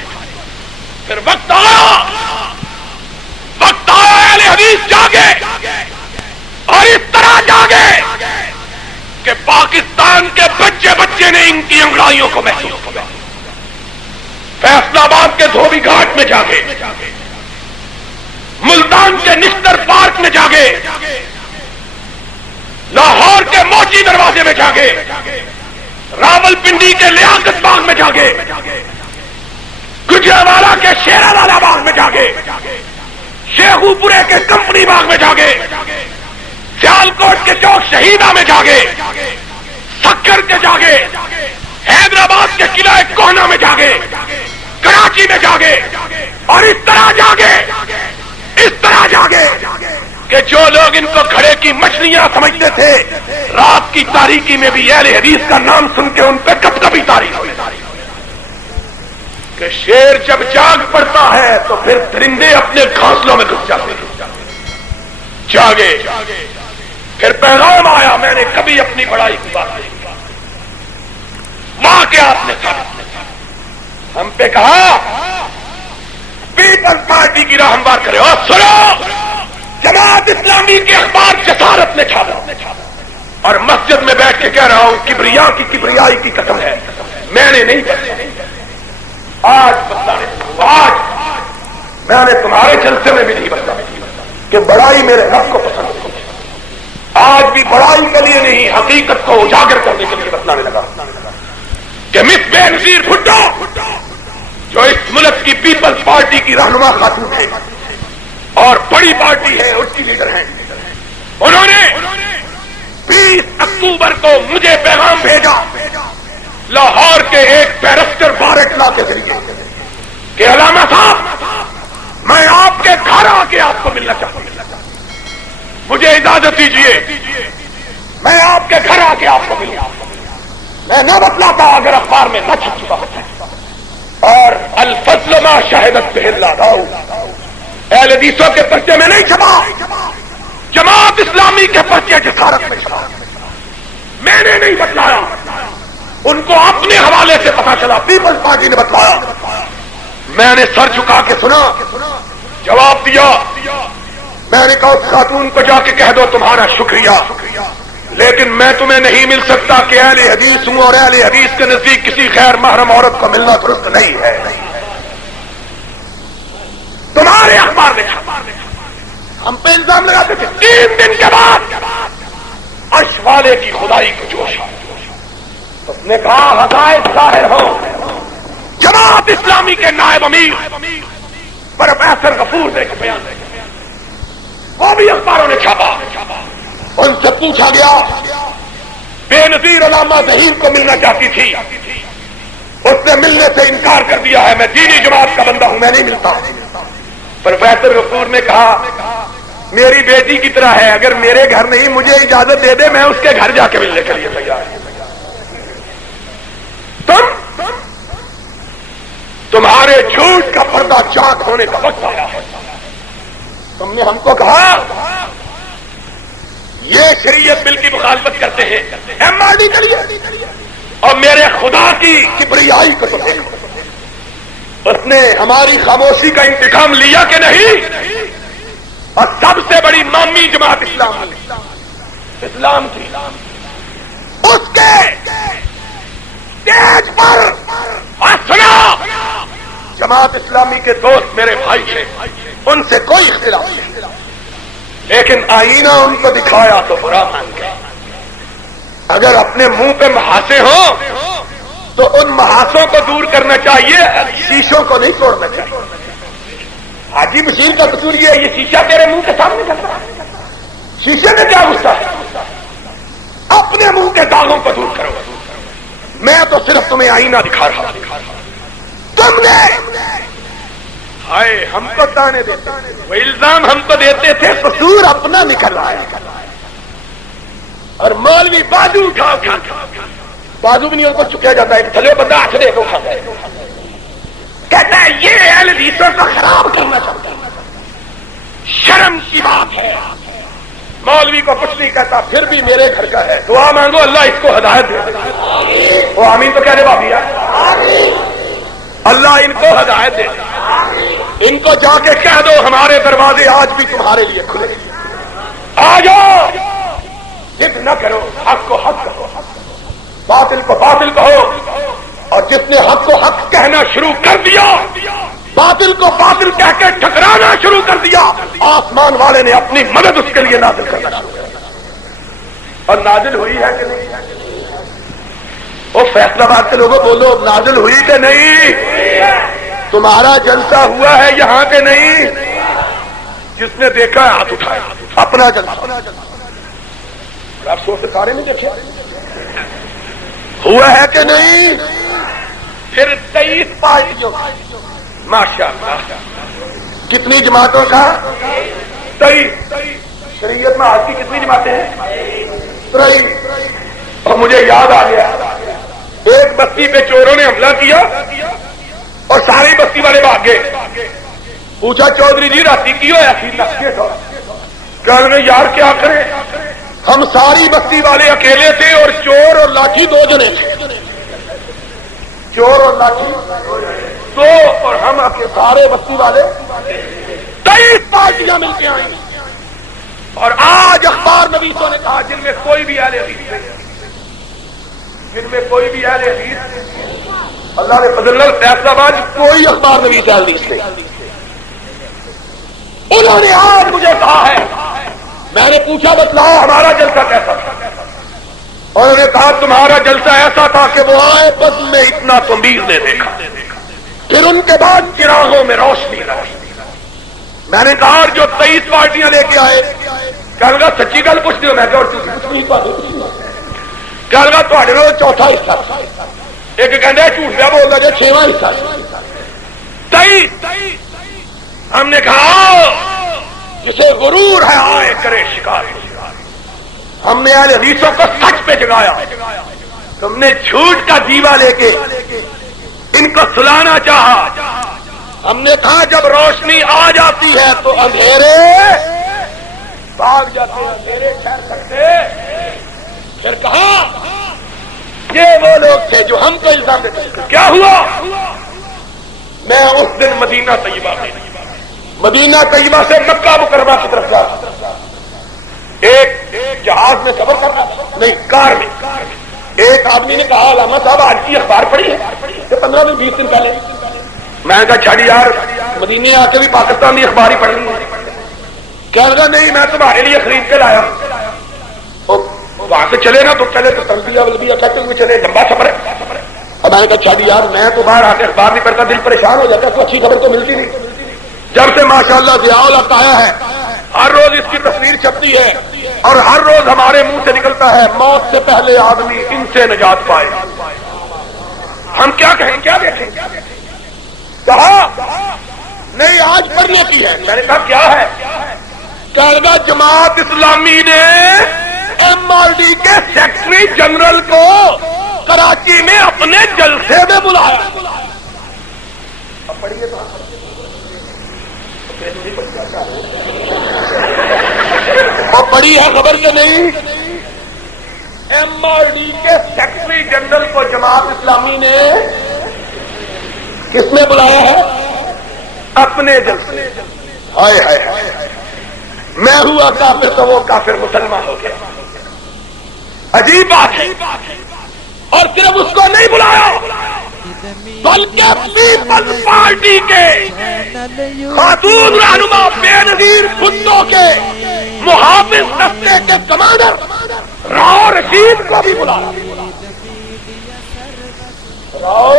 پھر وقت آیا، وقت آیا اہل حدیث جاگے، اور اس طرح جاگے کہ پاکستان کے بچے بچے نے ان کی انگڑائیوں کو محسوس کیا۔ فیصل آباد کے دھوبی گھاٹ میں جاگے، ملتان کے نشتر پارک میں جاگے، لاہور کے موچی دروازے میں جاگے، راول پنڈی کے لیاقت باغ میں جاگے، گجرانوالہ کے شیرانوالہ باغ میں جاگے، شیخو پورے کے کمپنی باغ میں جاگے، سیالکوٹ کے چوک شہیدہ میں جاگے، سکر کے جاگے، حیدرآباد کے قلعہ کوہنہ میں جاگے، کراچی میں جاگے، اور اس طرح جاگے، اس طرح جاگے کہ جو لوگ ان کو گھڑے کی مچھلیاں سمجھتے تھے، رات کی تاریکی میں بھی اہل حدیث کا نام سن کے ان پہ کب کبھی تاریخ ہوئی کہ شیر جب جاگ پڑتا ہے تو پھر درندے اپنے گھونسلوں میں گھس جاتے ہیں۔ جاگے، پھر پیغام آیا، میں نے کبھی اپنی بڑائی کی بات نہیں کی، واقعات نے ہم پہ کہا پیپلز پارٹی کی راہ ہموار کرے، اور سنو جماعت اسلامی کے اخبار جسارت نے چھاپا، اور مسجد میں بیٹھ کے کہہ رہا ہوں کبریا کی کبریائی کی قسم ہے میں نے نہیں کہا۔ آج بتانے، آج میں نے تمہارے جلسے میں بھی نہیں بتایا کہ بڑائی میرے رب کو پسند ہے۔ آج بھی بڑائی کے لیے نہیں، حقیقت کو اجاگر کرنے کے لیے بتلانے لگا کہ مس بے نظیر بھٹو جو اس ملک کی پیپلز پارٹی کی رہنما خاتون ہے اور بڑی پارٹی ہے، اس کی لیڈر ہیں، انہوں نے 20 اکتوبر کو مجھے پیغام بھیجا لاہور کے ایک بیرسٹر بارٹلا کے ذریعے کہ علامہ صاحب میں آپ کے گھر آ کے آپ کو ملنا چاہتا ہوں، مجھے اجازت دیجیے میں آپ کے گھر آ کے آپ کو ملوں۔ میں نہ بتلاتا اگر اخبار میں نہ چھپ چکا ہوتا، اور الفضل ما شہدت بہ الآباء اہل حدیثوں کے پرچے میں نہیں چھپا، جماعت اسلامی کے پرچے جسارت میں چھپا۔ میں نے نہیں بتلایا، ان کو اپنے حوالے سے پتا چلا، پیپلز پارٹی نے بتلایا۔ میں نے سر جھکا کے سنا، جواب دیا۔ میں نے کہا اس خاتون کو جا کے کہہ دو تمہارا شکریہ، لیکن میں تمہیں نہیں مل سکتا کہ اہل حدیث ہوں، اور اہل حدیث کے نزدیک کسی غیر محرم عورت کو ملنا درست نہیں ہے۔ تمہارے اخبار میں ہم پہ الزام لگاتے تھے۔ 3 دن کے بعد عرش والے کی خدائی کو جوش آیا، اس نے کہا حقائق ظاہر ہو۔ جماعت اسلامی کے نائب امیر پروفیسر غفور نے بیان دیا، وہ بھی اخباروں نے چھاپا۔ ان سے پوچھا گیا، بے نظیر علامہ ظہیر کو ملنا چاہتی تھی، اس نے ملنے سے انکار کر دیا ہے، میں دینی جماعت کا بندہ ہوں، میں نہیں ملتا۔ پروفیسر غفور نے کہا میری بیٹی کی طرح ہے، اگر میرے گھر نہیں مجھے اجازت دے دے میں اس کے گھر جا کے ملنے کے لیے تیار ہوں۔ تمہارے جھوٹ کا پردہ چاک ہونے کا وقت آیا ہے۔ تم نے ہم کو کہا یہ شریعت بل کی مخالفت کرتے ہیں، ایم آر ڈی کے لیے، اور میرے خدا کی کبریائی کو تم دیکھو، اس نے ہماری خاموشی کا انتقام لیا کہ نہیں؟ اور سب سے بڑی مامی جماعت اسلام کی، اس کے اسٹیج پر سنا جماعت اسلامی کے دوست میرے بھائی ہیں، ان سے کوئی اختلاف نہیں، لیکن آئینہ ان کو دکھایا تو برا مان گئے۔ اگر اپنے منہ پہ محاسے ہوں تو ان محاسوں کو دور کرنا چاہیے، شیشوں کو نہیں توڑنا چاہیے۔ حاجی بشیر کا قصور یہ ہے، یہ شیشہ تیرے منہ کے سامنے کرتا ہے، شیشے میں کیا غصہ ہے؟ اپنے منہ کے داغوں کو دور کرو۔ میں تو صرف تمہیں آئینہ دکھا رہا ہوں، تم نے ہائے ہم کو تانے دیتے، وہ الزام ہم کو دیتے تھے، قصور اپنا نکل آیا، اور مولوی بازو اٹھا بازو بھی نہیں ان کو چکیا جاتا ہے کہ چلو بندہ ہاتھ دے کے اٹھاتا ہے، کہتا ہے یہ اہل حدیثوں کو خراب کرنا چاہتا ہے۔ شرم کی بات ہے، مولوی کو کچھ نہیں کہتا، پھر بھی میرے گھر کا ہے، دعا مانگو اللہ اس کو ہدایت دے۔ وہ آمین تو کہہ دے بابی، اللہ ان کو ہدایت دے۔ ان کو جا کے کہہ دو ہمارے دروازے آج بھی تمہارے لیے کھلے، آ جاؤ، ضد نہ کرو، حق کو حق کہو، باطل کو باطل کہو، اور جس نے حق کو حق کہنا شروع کر دیا، باطل کو باطل کہہ کے ٹھکرانا شروع کر دیا، آسمان والے نے اپنی مدد اس کے لیے نازل کرنا شروع کر دیا۔ اور نازل ہوئی ہے کہ نہیں؟ وہ فیصلہ باد کے لوگوں بولو نازل ہوئی کہ نہیں؟ تمہارا جلسہ ہوا ہے یہاں کے نہیں؟ جس نے دیکھا ہے ہاتھ اٹھائے، اپنا جلسہ افسوس سے سارے نہیں دیکھے، ہوا ہے کہ نہیں؟ پھر 23 پارٹیوں، ماشاءاللہ کتنی جماعتوں کا؟ 23۔ شریعت میں آج کی کتنی جماعتیں ہیں؟ 23۔ اور مجھے یاد آ گیا ایک بستی پہ چوروں نے حملہ کیا اور ساری بستی والے بھاگ گئے۔ پوچھا چودھری جی راتی کی ہوا کہ یار کیا کریں، ہم ساری بستی والے اکیلے تھے اور چور اور لاٹھی 2 جنے تھے، چور اور لاٹھی 2، اور ہم سارے بستی والے 23 پارٹیاں مل کے آئیں، اور آج اخبار نویسوں نے کہا جن میں کوئی بھی اہل حدیث نہیں، جن میں کوئی بھی اہل حدیث، اللہ نے فضل فیصلہ آباد کوئی اخبار نویس اہل حدیث نہیں۔ انہوں نے آج مجھے کہا ہے، میں نے پوچھا بتلاؤ ہمارا جلسہ کیسا تھا، اور انہوں نے کہا تمہارا جلسہ ایسا تھا کہ وہ آئے بس میں اتنا تو میر نے دیکھا، پھر ان کے بعد چراغوں میں روشنی روشنی۔ میں نے کہا جو 23 پارٹیاں لے کے آئے، کہنے لگا سچی گل پوچھ دیو، میں کہا کچھ نہیں، کہنے لگا تھوڑے چوتھا حصہ، ایک کہنا جھوٹ پہ بول لگے 6واں حصہ تئی ہم نے کہا جسے غرور ہے آئے کرے شکار. ہم نے اہل حدیثوں کو سچ پہ جگایا. تم نے جھوٹ کا دیوا لے کے ان کو سلانا چاہا. ہم نے کہا جب روشنی آ جاتی ہے تو اندھیرے بھاگ جاتے ہیں, اندھیرے ٹھہر سکتے. پھر کہا یہ وہ لوگ تھے جو ہم کو الزام دیتے تھے. کیا ہوا؟ میں اس دن مدینہ طیبہ سے مکہ مکرمہ کی طرف گیا. ایک جہاز میں سفر کرنا نہیں, کار میں. ایک آدمی نے کہا علامہ صاحب آج کی اخبار پڑھی ہے 15 دن 20 دن پہلے. میں نے کہا چھاڑی یار, مدینے آ کے بھی پاکستان کی اخبار ہی پڑھنی ہے. کہنے لگا نہیں میں تمہارے لیے خرید کے لایا. وہاں سے چلے نا تو چلے تو تلبیہ ولبیہ کہتے ہوئے چلے, لمبا سفر ہے. اب میں نے کہا چھاڑی یار میں تو باہر آ کے اخبار نہیں پڑھتا, دل پریشان ہو جاتا, تو اچھی خبر تو ملتی نہیں. جب سے ماشاءاللہ ضیاء الحق آیا ہے ہر روز اس کی تصویر چھپتی ہے اور ہر روز ہمارے منہ سے نکلتا ہے موت سے پہلے آدمی ان سے نجات پائے. ہم کیا کہیں, کیا دیکھیں؟ کہا نہیں آج پڑھنے کی ہے. میں نے کہا کیا ہے؟ کہنے لگا جماعت اسلامی نے MRD کے سیکرٹری جنرل کو کراچی میں اپنے جلسے میں بلایا. اب پڑھیے اور پڑھی ہے خبر کہ نہیں. MRD کے سیکرٹری جنرل کو جماعت اسلامی نے کس نے بلایا ہے؟ اپنے جلسے. ہائے ہائے ہائے, میں ہوا کافر تو وہ کافر مسلمان ہو گیا. عجیب بات ہے. اور صرف اس کو نہیں بلایا بلکہ پیپلز پارٹی کے خاتون رہنما بے نظیر بھٹو کے محافظ دستے کے کمانڈر راؤ رشید کو بھی بلایا. راؤ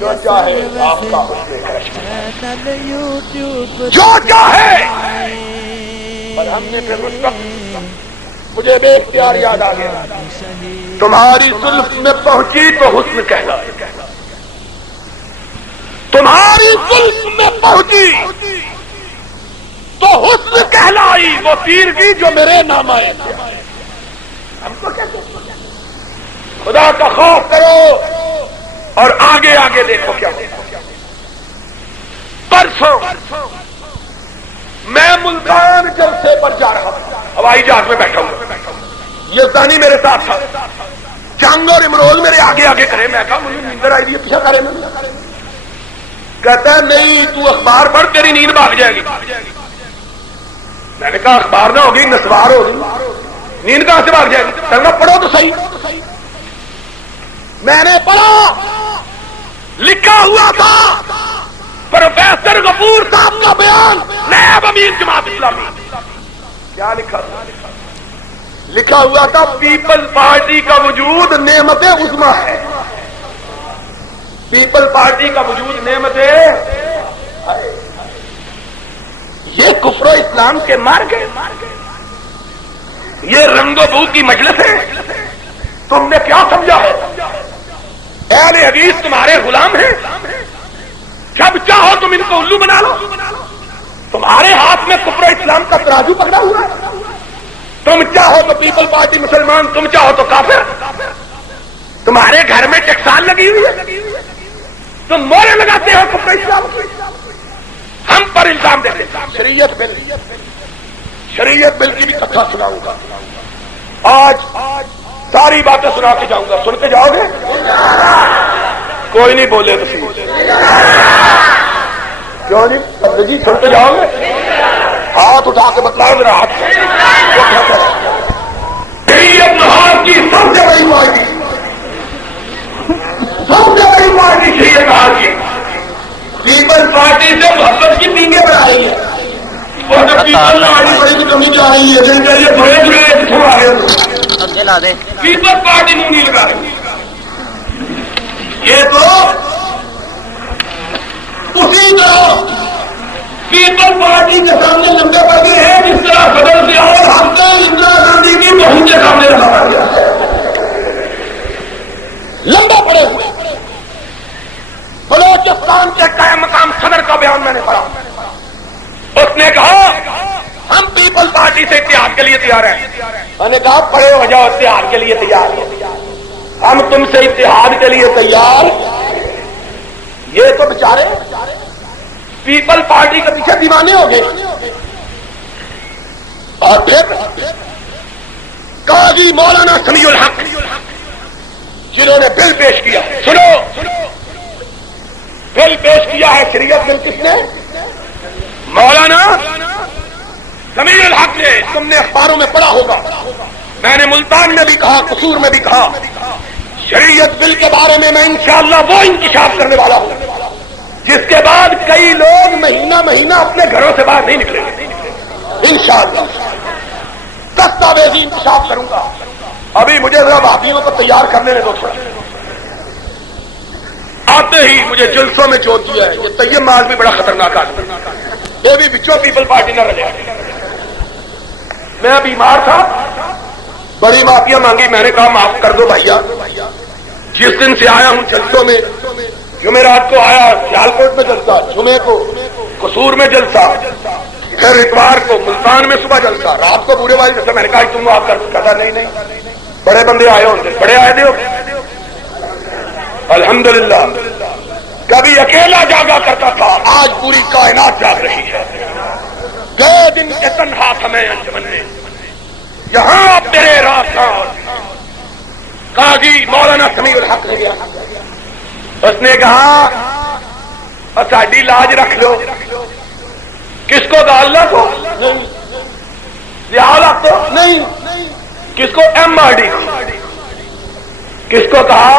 جو چاہے آپ کا حسن کرشمہ, جو چاہے. پر ہم نے پھر اس وقت مجھے بے اختیار یاد آ گیا, تمہاری زلف میں پہنچی تو حسن کہلائی. تمہاری زلف میں پہنچی تو حسن کہلائی. وہ تیرگی جو میرے نام آئے. ہم کو کہتے ہیں خدا کا خوف کرو اور آگے آگے دیکھو کیا ہوگا. پرسوں میں ملتان جلسے پر جا رہا تھا, ہوائی جہاز میں بیٹھا ہوں. یزدانی میرے ساتھ تھا, جنگ اور امروز میرے آگے آگے کرے. میں کہا مجھے نیندر آئی ہے, پیچھا کرے. کہتا ہے نہیں تو اخبار پڑھ تیری نیند بھاگ جائے گی. میں نے کہا اخبار نہ ہوگی نسوار ہوگی, نیند کہاں سے بھاگ جائے گی؟ کہنا پڑھو تو صحیح. میں نے پڑھا, لکھا ہوا تھا پروفیسر غفور صاحب کا بیان, نائب امیر جماعت اسلامی. کیا لکھا تھا؟ لکھا ہوا تھا پیپلز پارٹی کا وجود نعمت عظمی ہے. پیپل پارٹی کا وجود نعمت ہے. یہ کفر و اسلام کے مارگ ہے, یہ رنگ و بو کی مجلس ہے. تم نے کیا سمجھا ہے اہل حدیث تمہارے غلام ہیں؟ جب چاہو تم ان کو الو بنا لو. تمہارے ہاتھ میں کفر و اسلام کا ترازو پکڑا ہوا ہے. تم چاہو تو پیپل پارٹی مسلمان, تم چاہو تو کافر. تمہارے گھر میں ٹکسال لگی ہوئی ہے, تم مورے لگاتے ہو کفر اسلام. ہم پر الزام دیتے. شریعت بل کی بھی کتھا سناؤں گا آج. ساری باتیں سنا کے جاؤں گا, سن کے جاؤ گے؟ کوئی نہیں بولے تو کیوں نہیں جی, سن کے جاؤ گے؟ ہاتھ اٹھا کے بتلاؤ میرا ہاتھ. شریعت کی سب سے بڑی پارٹی, سب سے بڑی پارٹی شریعت کی پیپل پارٹی سے محبت کی پینے پر آئی ہے. اور جب پیپل پارٹی بڑی کی کمی چاہ رہی ہے جن کے لیے بڑے بڑے کتوں آ گئے پیپل پارٹی میں نہیں لگا رہی. یہ تو اسی طرح پیپل پارٹی کے سامنے لمبے پڑ گئے ہیں جس طرح صدر ضیاء الحق اندرا گاندھی کی بہو کے سامنے لگا پڑ گیا. لمبے تیار ہیں؟ میں نے کہا پڑے ہو جاؤ، اتحاد کے لیے تیار ہو، ہم تم سے اتحاد کے لیے تیار۔ یہ تو بیچارے پیپل پارٹی کے پیچھے دیوانے ہو گئے، اور پھر قاضی مولانا سمیع الحق جنہوں نے بل پیش کیا، سنو، بل پیش کیا ہے شریعت بل، کس نے؟ مولانا سمیع الحق نے۔ تم نے اخباروں میں پڑھا ہوگا، میں نے ملتان میں بھی کہا، قصور میں بھی کہا، شریعت بل کے بارے میں انشاءاللہ وہ انکشاف کرنے والا ہوں جس کے بعد کئی لوگ مہینہ مہینہ اپنے گھروں سے باہر نہیں نکلیں گے انشاءاللہ۔ دستاویزی انکشاف کروں گا۔ ابھی مجھے ذرا بھابھیوں کو تیار کرنے میں دو تھوڑا، آتے ہی مجھے جلسوں میں چوٹ دیا ہے، یہ طیب مال بھی بڑا خطرناک آدمی، یہ بھی بچوں پیپل پارٹی نہ رلے۔ میں بیمار تھا، بڑی معافیاں مانگی، میں نے کہا معاف کر دو بھائیا، جس دن سے آیا ہوں جلسوں میں، جمعرات کو آیا سیالکوٹ میں جلسہ، جمعے کو قصور میں جلسہ، پھر اتوار کو ملتان میں صبح جلسہ، رات کو بوڑھے والی جلسہ۔ میں نے کہا تم معاف کر، کہا نہیں، بڑے بندے آئے ہوں، بڑے آئے دے ہو، الحمدللہ۔ کبھی اکیلا جاگا کرتا تھا، آج پوری کائنات جاگ رہی ہے۔ گئے دن کے تنہا سمے انجمن نے، یہاں تیرے راستہ قاضی مولانا سمیع الحق نے گیا، اس نے کہا ساڈی لاج رکھ لو۔ کس کو گال نہ کو لحاظ آپ تو نہیں، کس کو؟ ایم آر ڈی کو۔ کس کو کہا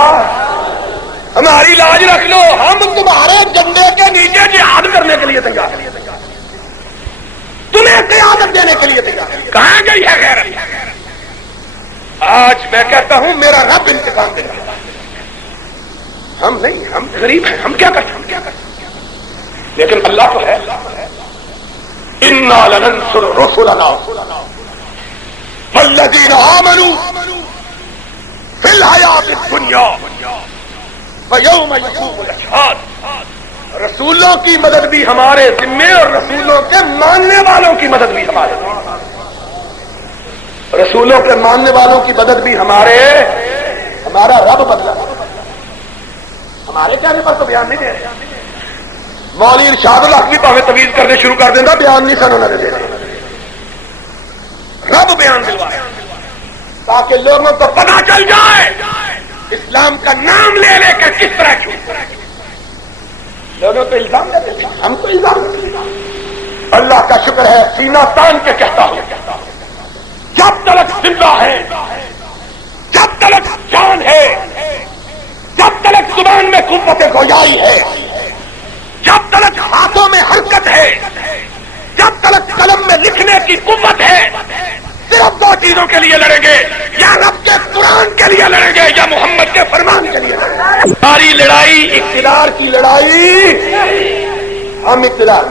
ہماری لاج رکھ لو، ہم تمہارے جھنڈے کے نیچے جہاد کرنے کے لیے تیار ہیں، تمہیں قیادت دینے کے لیے تیار ہیں۔ کہاں گئی ہے غیرت؟ آج میں کہتا ہوں میرا رب انتقام دے گا، ہم نہیں، ہم غریب ہیں، ہم کیا کرتے ہیں، لیکن اللہ تو ہے۔ انا لننصر رسلنا والذین آمنوا فی الحیات الدنیا ویوم یقوم الاشہاد۔ رسولوں کی مدد بھی ہمارے ذمے، اور رسولوں کے ماننے والوں کی مدد بھی ہمارے ذمے، رسولوں کے ماننے والوں کی مدد بھی ہمارا رب بدلا، ہمارے کہنے پر تو بیان نہیں دے رہے۔ مولوی ارشاد الحق بھی پاوے تویز کرنے شروع کر دینا، بیان نہیں سن انہوں نے دے رہے، رب بیان دلوایا تاکہ لوگوں کو پتہ چل جائے اسلام کا نام لے لے کر کس طرح چھوٹ۔ لوگوں کو الزام دیتے ہیں، ہم کو الزام دیتے ہیں۔ اللہ کا شکر ہے، سینہ تان کے کہتا ہوں، جب تک زندہ ہے، جب تک جان ہے، جب تک زبان میں قوت گویائی ہے، جب تک ہاتھوں میں حرکت ہے، جب تک قلم میں لکھنے کی قوت ہے، صرف دو چیزوں کے لیے لڑیں گے، یا رب کے قرآن کے لیے لڑیں گے یا محمد کے فرمان کے لیے لڑیں گے۔ ساری لڑائی اقتدار کی لڑائی، ہم اقتدار،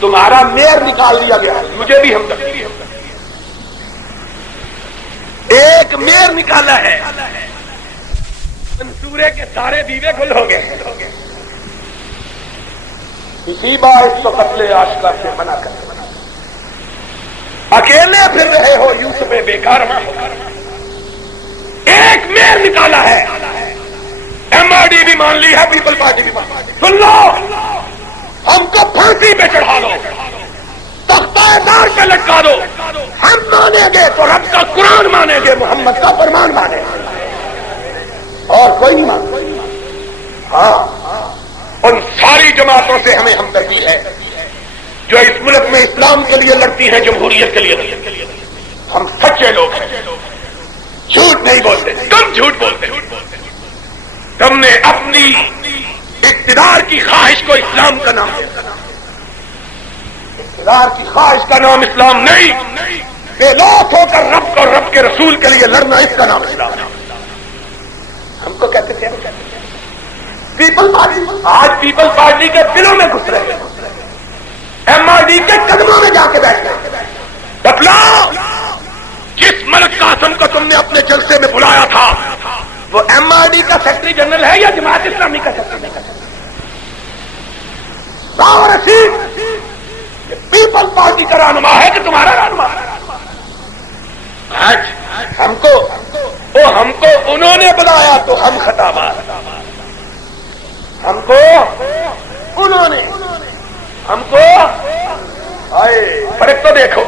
تمہارا میئر نکال لیا گیا، مجھے بھی ہم تک ایک میئر نکالا ہے، منصورے کے سارے دیوے گل ہو گئے۔ اسی باعث تو قتل عاشقہ سے منع کر، اکیلے پھر رہے ہو یوسف بیکار ہو کر۔ ایک میئر نکالا ہے، ایم آر ڈی بھی مان لی ہے، پیپل پارٹی بھی مان لی۔ سن لو، ہم کو پھانسی پہ چڑھا دو، تختہ دار پہ لٹکا دو، ہم مانیں گے تو رب کا قرآن مانیں گے، محمد کا فرمان مانیں گے، اور کوئی نہیں مانتا۔ ہاں، ان ساری جماعتوں سے ہمیں ہمدردی ہے جو اس ملک میں اسلام کے لیے لڑتی ہیں، جمہوریت کے لیے لڑتی ہیں۔ ہم سچے لوگ ہیں، جھوٹ نہیں بولتے، تم جھوٹ بولتے، تم نے اپنی اقتدار کی خواہش کو اسلام کا نام دیا۔ اقتدار کی خواہش کا نام اسلام نہیں، بے لوث ہو کر رب اور رب کے رسول کے لیے لڑنا، اس کا نام اسلام ہے۔ ہم کو کہتے تھے پیپل پارٹی، آج پیپل پارٹی کے دلوں میں گھس رہے ہیں، ایم آر ڈی کے قدموں میں جا کے بیٹھ گئے۔ بتلاؤ، جس ملک قاسم کو تم نے اپنے جلسے میں بلایا تھا وہ ایم آر ڈی کا سیکرٹری جنرل ہے یا جماعت اسلامی کا secretary general? Rashid people party کا رہنما ہے کہ تمہارا رہنما ہے؟ ہم کو انہوں نے بلایا تو ہم خطا بار، ہم کو انہوں نے، ہم کو آئے فرق تو دیکھو،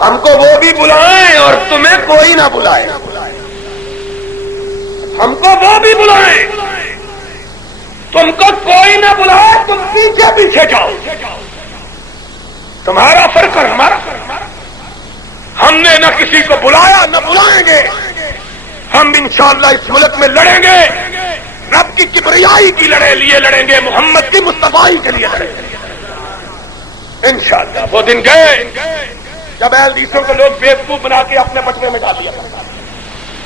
ہم کو وہ بھی بلائیں اور تمہیں کوئی نہ بلائے، ہم کو وہ بھی بلائیں تم کو کوئی نہ بلائے، تم پیچھے پیچھے جاؤ، تمہارا فرق اور ہمارا فرق، ہم نے نہ کسی کو بلایا نہ بلائیں گے، ہم انشاءاللہ اس ملک میں لڑیں گے، رب کی کبریائی کی لیے لڑیں گے، محمد کی مصطفائی کے لیے لڑیں گے انشاءاللہ۔ وہ دن گئے جب اہل حدیثوں کو لوگ بیوقوف بنا کے اپنے بٹوے میں ڈال دیا،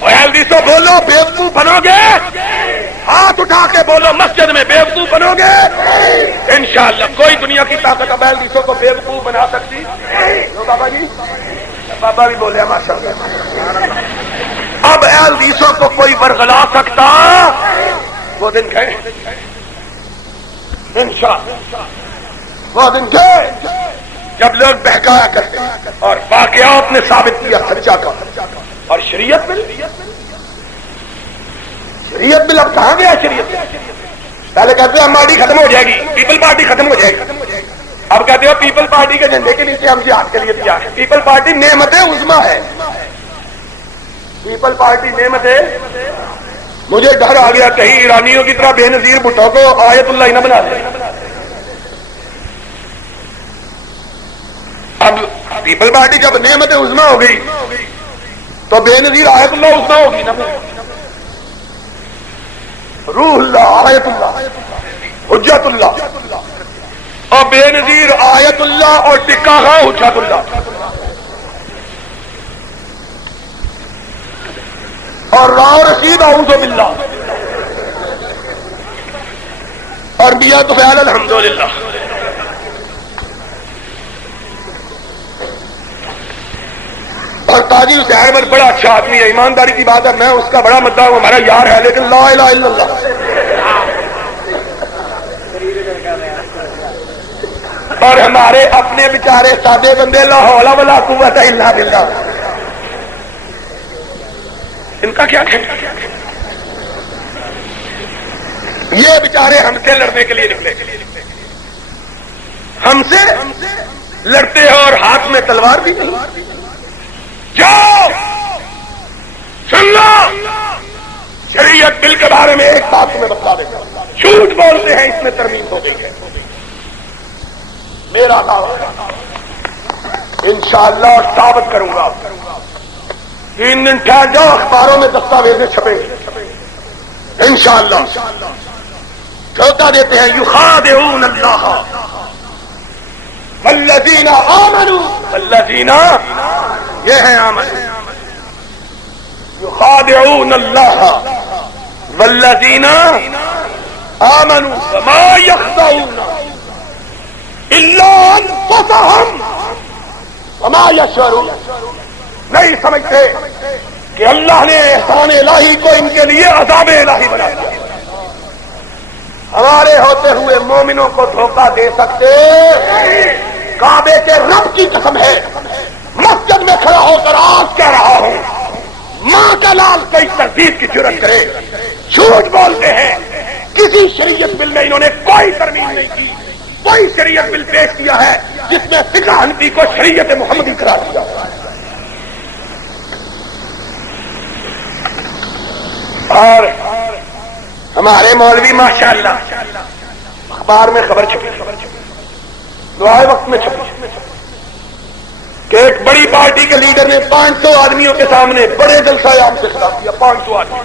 اور اہل حدیثوں بولو بیوقوف بنو گے، ہاتھ اٹھا کے بولو مسجد میں بیوقوف بنو گے انشاءاللہ۔ کوئی دنیا کی طاقت اب اہل حدیثوں کو بیوقوف بنا سکتی؟ بابا جی، بابا بھی بولے ماشاءاللہ، اب اہل حدیثوں کو کوئی ورغلا سکتا؟ وہ دن گئے انشاءاللہ، وہ دن گئے جب لوگ بہکایا کرتے اور واقعات نے ثابت کیا سچا کا، اور شریعت بل اب کہاں گیا شریعت؟ پہلے کہتے ہیں ہماری ختم ہو جائے گی، پیپل پارٹی ختم ہو جائے گی، اب کہتے ہو پیپل پارٹی کے جھنڈے کے نیچے ہم جہاد کے لیے تیار ہیں۔ پیپل پارٹی نعمت عظمیٰ ہے، پیپل پارٹی نعمت ہے۔ مجھے ڈر آ گیا کہیں ایرانیوں کی طرح بے نظیر بھٹو کو آیت اللہ ہی نہ بنا دے۔ اب پیپل پارٹی جب نعمت عظمیٰ ہو گئی تو بے نظیر آیت اللہ عظمیٰ ہوگی نا، روح اللہ، آیت اللہ، حجت اللہ، اور بے نظیر آیت اللہ اور ٹکا ہے حجت اللہ، اور راہ رشید اعوذ باللہ، اور میاں طفیل الحمدللہ۔ اور قاضی حسین احمد بڑا اچھا آدمی ہے، ایمانداری کی بات ہے، میں اس کا بڑا مدعا ہوں، ہمارا یار ہے، لیکن لا الہ الا اللہ، اور ہمارے اپنے بیچارے سادے بندے لا حول ولا قوت الا باللہ، ان کا کیا کہنا؟ یہ بیچارے ہم سے لڑنے کے لیے نکلے، ہم سے لڑتے ہیں اور ہاتھ میں تلوار بھی نہیں۔ جاؤ سن لو، شریعت بل کے بارے میں ایک بات تمہیں بتا دیں، جھوٹ بولتے ہیں اس میں ترمیم ہو گئی ہے، میرا کام انشاءاللہ ثابت کروں گا، 3 دن ٹھہر جاؤ، اخباروں میں دستاویزیں چھپیں گے انشاءاللہ۔ دھوکہ دیتے ہیں، یخادعون اللہ والذین آمنوا، والذین یہ ہیں آمن، یخادعون اللہ والذین آمنوا وما یخدعون الا انفسهم وما یشعرون۔ نہیں سمجھتے کہ اللہ نے احسان الہی کو ان کے لیے عذاب الہی بنا دیا۔ ہمارے ہوتے ہوئے مومنوں کو دھوکہ دے سکتے؟ کعبے کے رب کی قسم ہے، مسجد میں کھڑا ہو کر آج کہہ رہا ہوں، ماں کا لال کئی تردید کی جرت کرے، جھوٹ بولتے ہیں۔ کسی شریعت بل میں انہوں نے کوئی ترمیم نہیں کی، کوئی شریعت بل پیش کیا ہے جس میں فقہ حنفی کو شریعت محمدی قرار دیا۔ اور ہمارے مولوی ماشاءاللہ اخبار میں خبر چھپی، دعائے وقت میں چھپی کہ ایک بڑی پارٹی کے لیڈر نے 500 آدمیوں کے سامنے بڑے جلسہ عام سے خطاب کیا۔ 500 آدمی،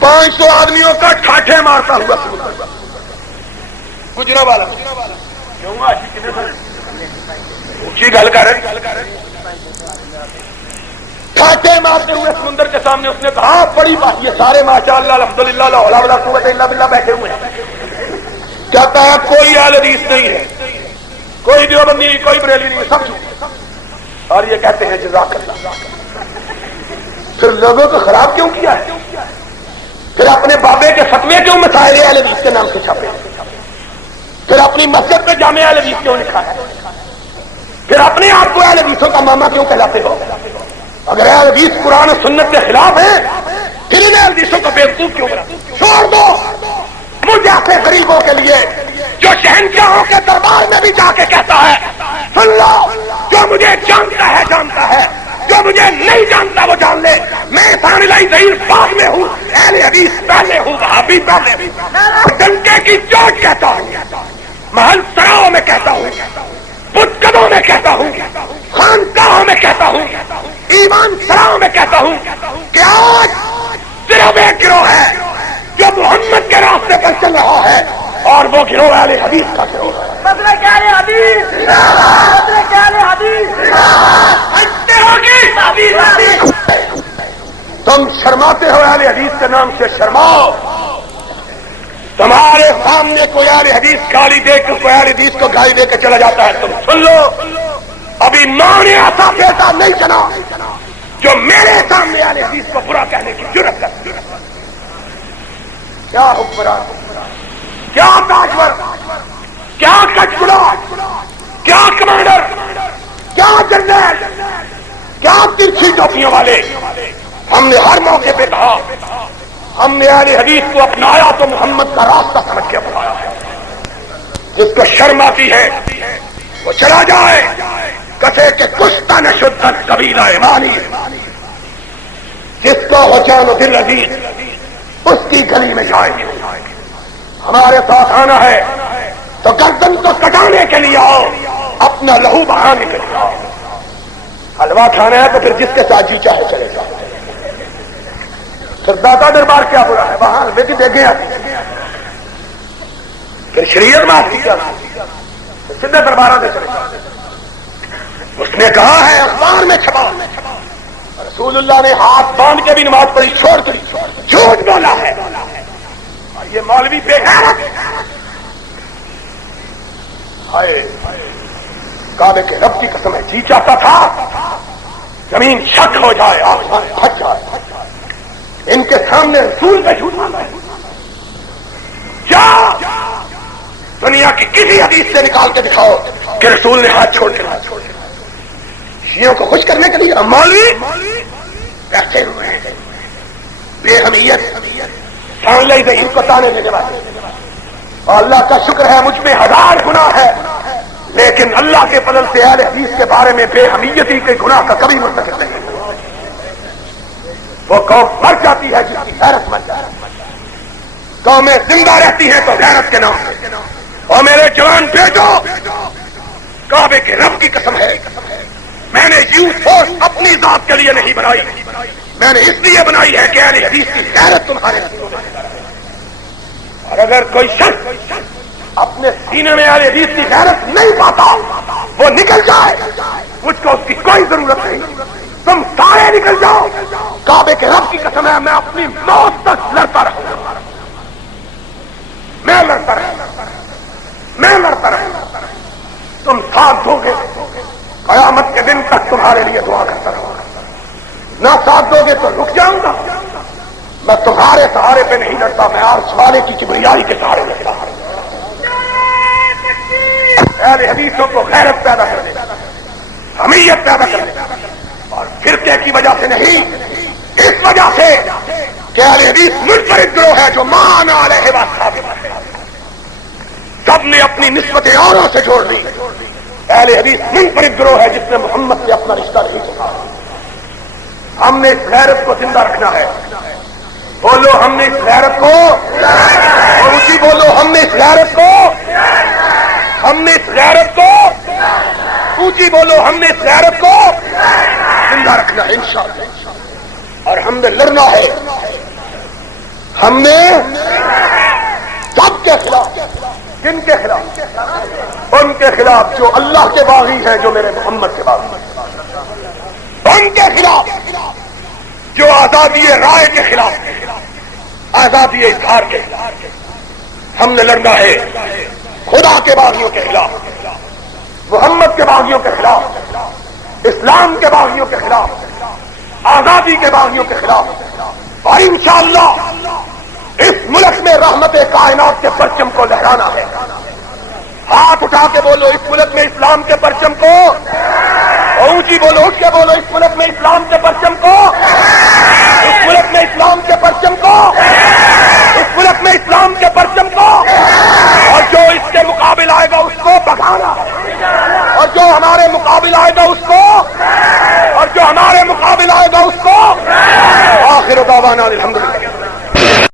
500 آدمیوں کا ٹھاٹھے مارتا ہوا گجرا والا اونچی گل کر ٹھاٹھے مارتے ہوئے سمندر کے سامنے اس نے کہا بڑی بات، یہ سارے ماشاءاللہ الحمدللہ لا حول ولا قوت الا باللہ بیٹھے ہوئے ہیں، کہتا ہے کوئی اہل حدیث نہیں ہے، کوئی دیوبندی نہیں، کوئی بریلوی نہیں، سب جھوٹ، اور یہ کہتے ہیں جزاک اللہ۔ پھر لوگوں کو خراب کیوں کیا ہے؟ پھر اپنے بابے کے فتوے کیوں مسائل اہل حدیث کے نام سے چھاپے؟ پھر اپنی مسجد پہ جامع اہل حدیث کیوں لکھا ہے؟ پھر اپنے آپ کو اہل حدیثوں کا ماما کیوں کہلاتے ہو؟ اگر اہل حدیث قرآن و سنت کے خلاف ہیں پھر ان اہل حدیثوں کو بیوقوف کیوں کرا؟ چھوڑ دو مجھ ایسے غریبوں کے لیے جو شہنشاہوں کے دربار میں بھی جا کے کہتا ہے سن لو، جو مجھے جانتا ہے جانتا ہے، جو مجھے نہیں جانتا وہ جان لے، میں ثانی ضعیف بعد میں ہوں، اہل حدیث پہلے ہوں، وہابی پہلے ہوں، ڈنکے کی چوٹ کہتا ہوں، محل سراؤں میں کہتا ہوں، بتکدوں میں کہتا ہوں، خانقاہوں میں کہتا ہوں، ایمان سراؤں میں کہتا ہوں کہ آج صرف ایک گروہ ہے جو محمد کے راستے پر چل رہا ہے اور وہ گروہ اہل حدیث کا گروہ ہے۔ تم شرماتے ہو اہل حدیث کے نام سے، شرماؤ۔ تمہارے سامنے کوئی اہل حدیث گالی دے کر کوئی اہل حدیث کو گالی دے کے چلا جاتا ہے، تم سن لو، ابھی ماں نے ایسا بیٹا نہیں جنا جو میرے سامنے اہل حدیث کو برا کہنے کی جرأت کرتی ہے۔ کیا حکمران، کیا تاجور، کیا کچبڑا، کیا کمانڈر، کیا جنرل، کیا ترچھی ٹوپیوں والے، ہم نے ہر موقع پہ کہا ہم نے اہل حدیث کو اپنایا تو محمد کا راستہ سمجھ کے اپنایا ہے۔ جس کو شرم آتی ہے وہ چلا جائے، کسے کے کشتہ نہ شدت قبیلہ ایمانی، جس کو ہو جان و دل عزیز اس کی گلی میں جائے گی۔ ہمارے ساتھ آنا ہے تو گردن کو کٹانے کے لیے آؤ، اپنا لہو بہانے کے لیے آؤ۔ حلوہ کھانا ہے تو پھر جس کے ساتھ جی چاہے چلے جاؤ۔ پھر داتا دربار کیا برا ہے، وہاں بیٹی دیکھیں آتی، پھر شریعت میں آتی کیا، سیدھے درباروں سے چلے جاؤ۔ اس نے کہا ہے اخبار میں چھپا، رسول اللہ نے ہاتھ باندھ کے بھی نماز پڑھی، چھوڑ کر جھوٹ بولا ہے، اور یہ مولوی بے غیرت ہائے کعبے کے رب کی قسم ہے جی چاہتا تھا زمین شک ہو جائے، آسمان پھٹ جائے، ان کے سامنے رسول پہ جھوٹ مانگا ہے۔ کیا دنیا کی کسی حدیث سے نکال کے دکھاؤ کہ رسول نے ہاتھ چھوڑ کے شیعوں کو خوش کرنے کے لیے مولوی بیٹھے ہوئے ہیں، بے حمیت سامنے ذہین کو تانے دینے والے، اور اللہ کا شکر ہے مجھ میں 1000 گناہ ہے، لیکن اللہ کے فضل سے اہل حدیث کے بارے میں بے حمیتی کے گناہ کا کبھی مرتکب نہیں۔ وہ قوم مر جاتی ہے جس کی غیرت مر جاتی ہے، قومیں زندہ رہتی ہیں تو غیرت کے نام پہ۔ اور میرے جوان بیٹو، کعبے کے رب کی قسم ہے میں نے یو فورس اپنی ذات کے لیے نہیں بنائی، میں نے اس لیے بنائی ہے کہ اہل حدیث کی غیرت تمہارے دلوں میں ہے۔ اور اگر کوئی شخص اپنے سینے میں اہل حدیث کی غیرت نہیں پاتا وہ نکل جائے، مجھ کو اس کی کوئی ضرورت نہیں، تم سارے نکل جاؤ، کعبے کے رب کی قسم ہے میں اپنی موت تک لڑتا رہوں گا، میں لڑتا رہوں گا، میں لڑتا رہوں گا، تم ساتھ دو گے قیامت کے دن تک تمہارے لیے دعا کرتا رہوں گا، نہ ساتھ دو گے تو رک جاؤں گا۔ میں تمہارے سہارے پہ نہیں لڑتا، میں عرش والے کی کبریائی کے سہارے لڑتا ہوں۔ اہل حدیثوں کو غیرت پیدا کر دے، حمیت پیدا کر دے، اور فرقے کی وجہ سے نہیں، اس وجہ سے کہ اہل حدیث منفرد گروہ ہے جو مان علیہ وآصحابہ ہے، سب نے اپنی نسبتیں اوروں سے جوڑ دی۔ اہل حدیث منفرد گروہ ہے جس نے محمد سے اپنا رشتہ نہیں چھوڑا۔ ہم نے اس غیرت کو زندہ رکھنا ہے، بولو ہم نے اس غیرت کو، اور اسی بولو ہم نے اس غیرت کو، ہم نے اس غیرت کو، اونچی بولو ہم نے اس غیرت کو زندہ رکھنا ہے انشاءاللہ۔ اور ہم نے لڑنا ہے، ہم نے سب کے خلاف، کن کے خلاف؟ ان کے خلاف جو اللہ کے باغی ہیں، جو میرے محمد کے باغی ہیں، ان کے خلاف جو آزادی رائے کے خلاف، آزادی اظہار کے خلاف ہم نے لڑنا ہے، خدا کے باغیوں کے خلاف، محمد کے باغیوں کے خلاف، اسلام کے باغیوں کے خلاف، آزادی کے باغیوں کے خلاف، اور انشاءاللہ اس ملک میں رحمت کائنات کے پرچم کو لہرانا ہے۔ ہاتھ اٹھا کے بولو اس ملک میں اسلام کے پرچم کو اونچی بولو، اٹھ کے بولو، اس ملک میں اسلام کے پرچم کو، اس ملک میں اسلام کے پرچم کو، اس ملک میں اسلام کے پرچم کو، اور جو اس کے مقابل آئے گا اس کو بھگانا، اور جو ہمارے مقابل آئے گا اس کو، اور جو ہمارے مقابل آئے گا اس کو، آخر دعوانا الحمدللہ۔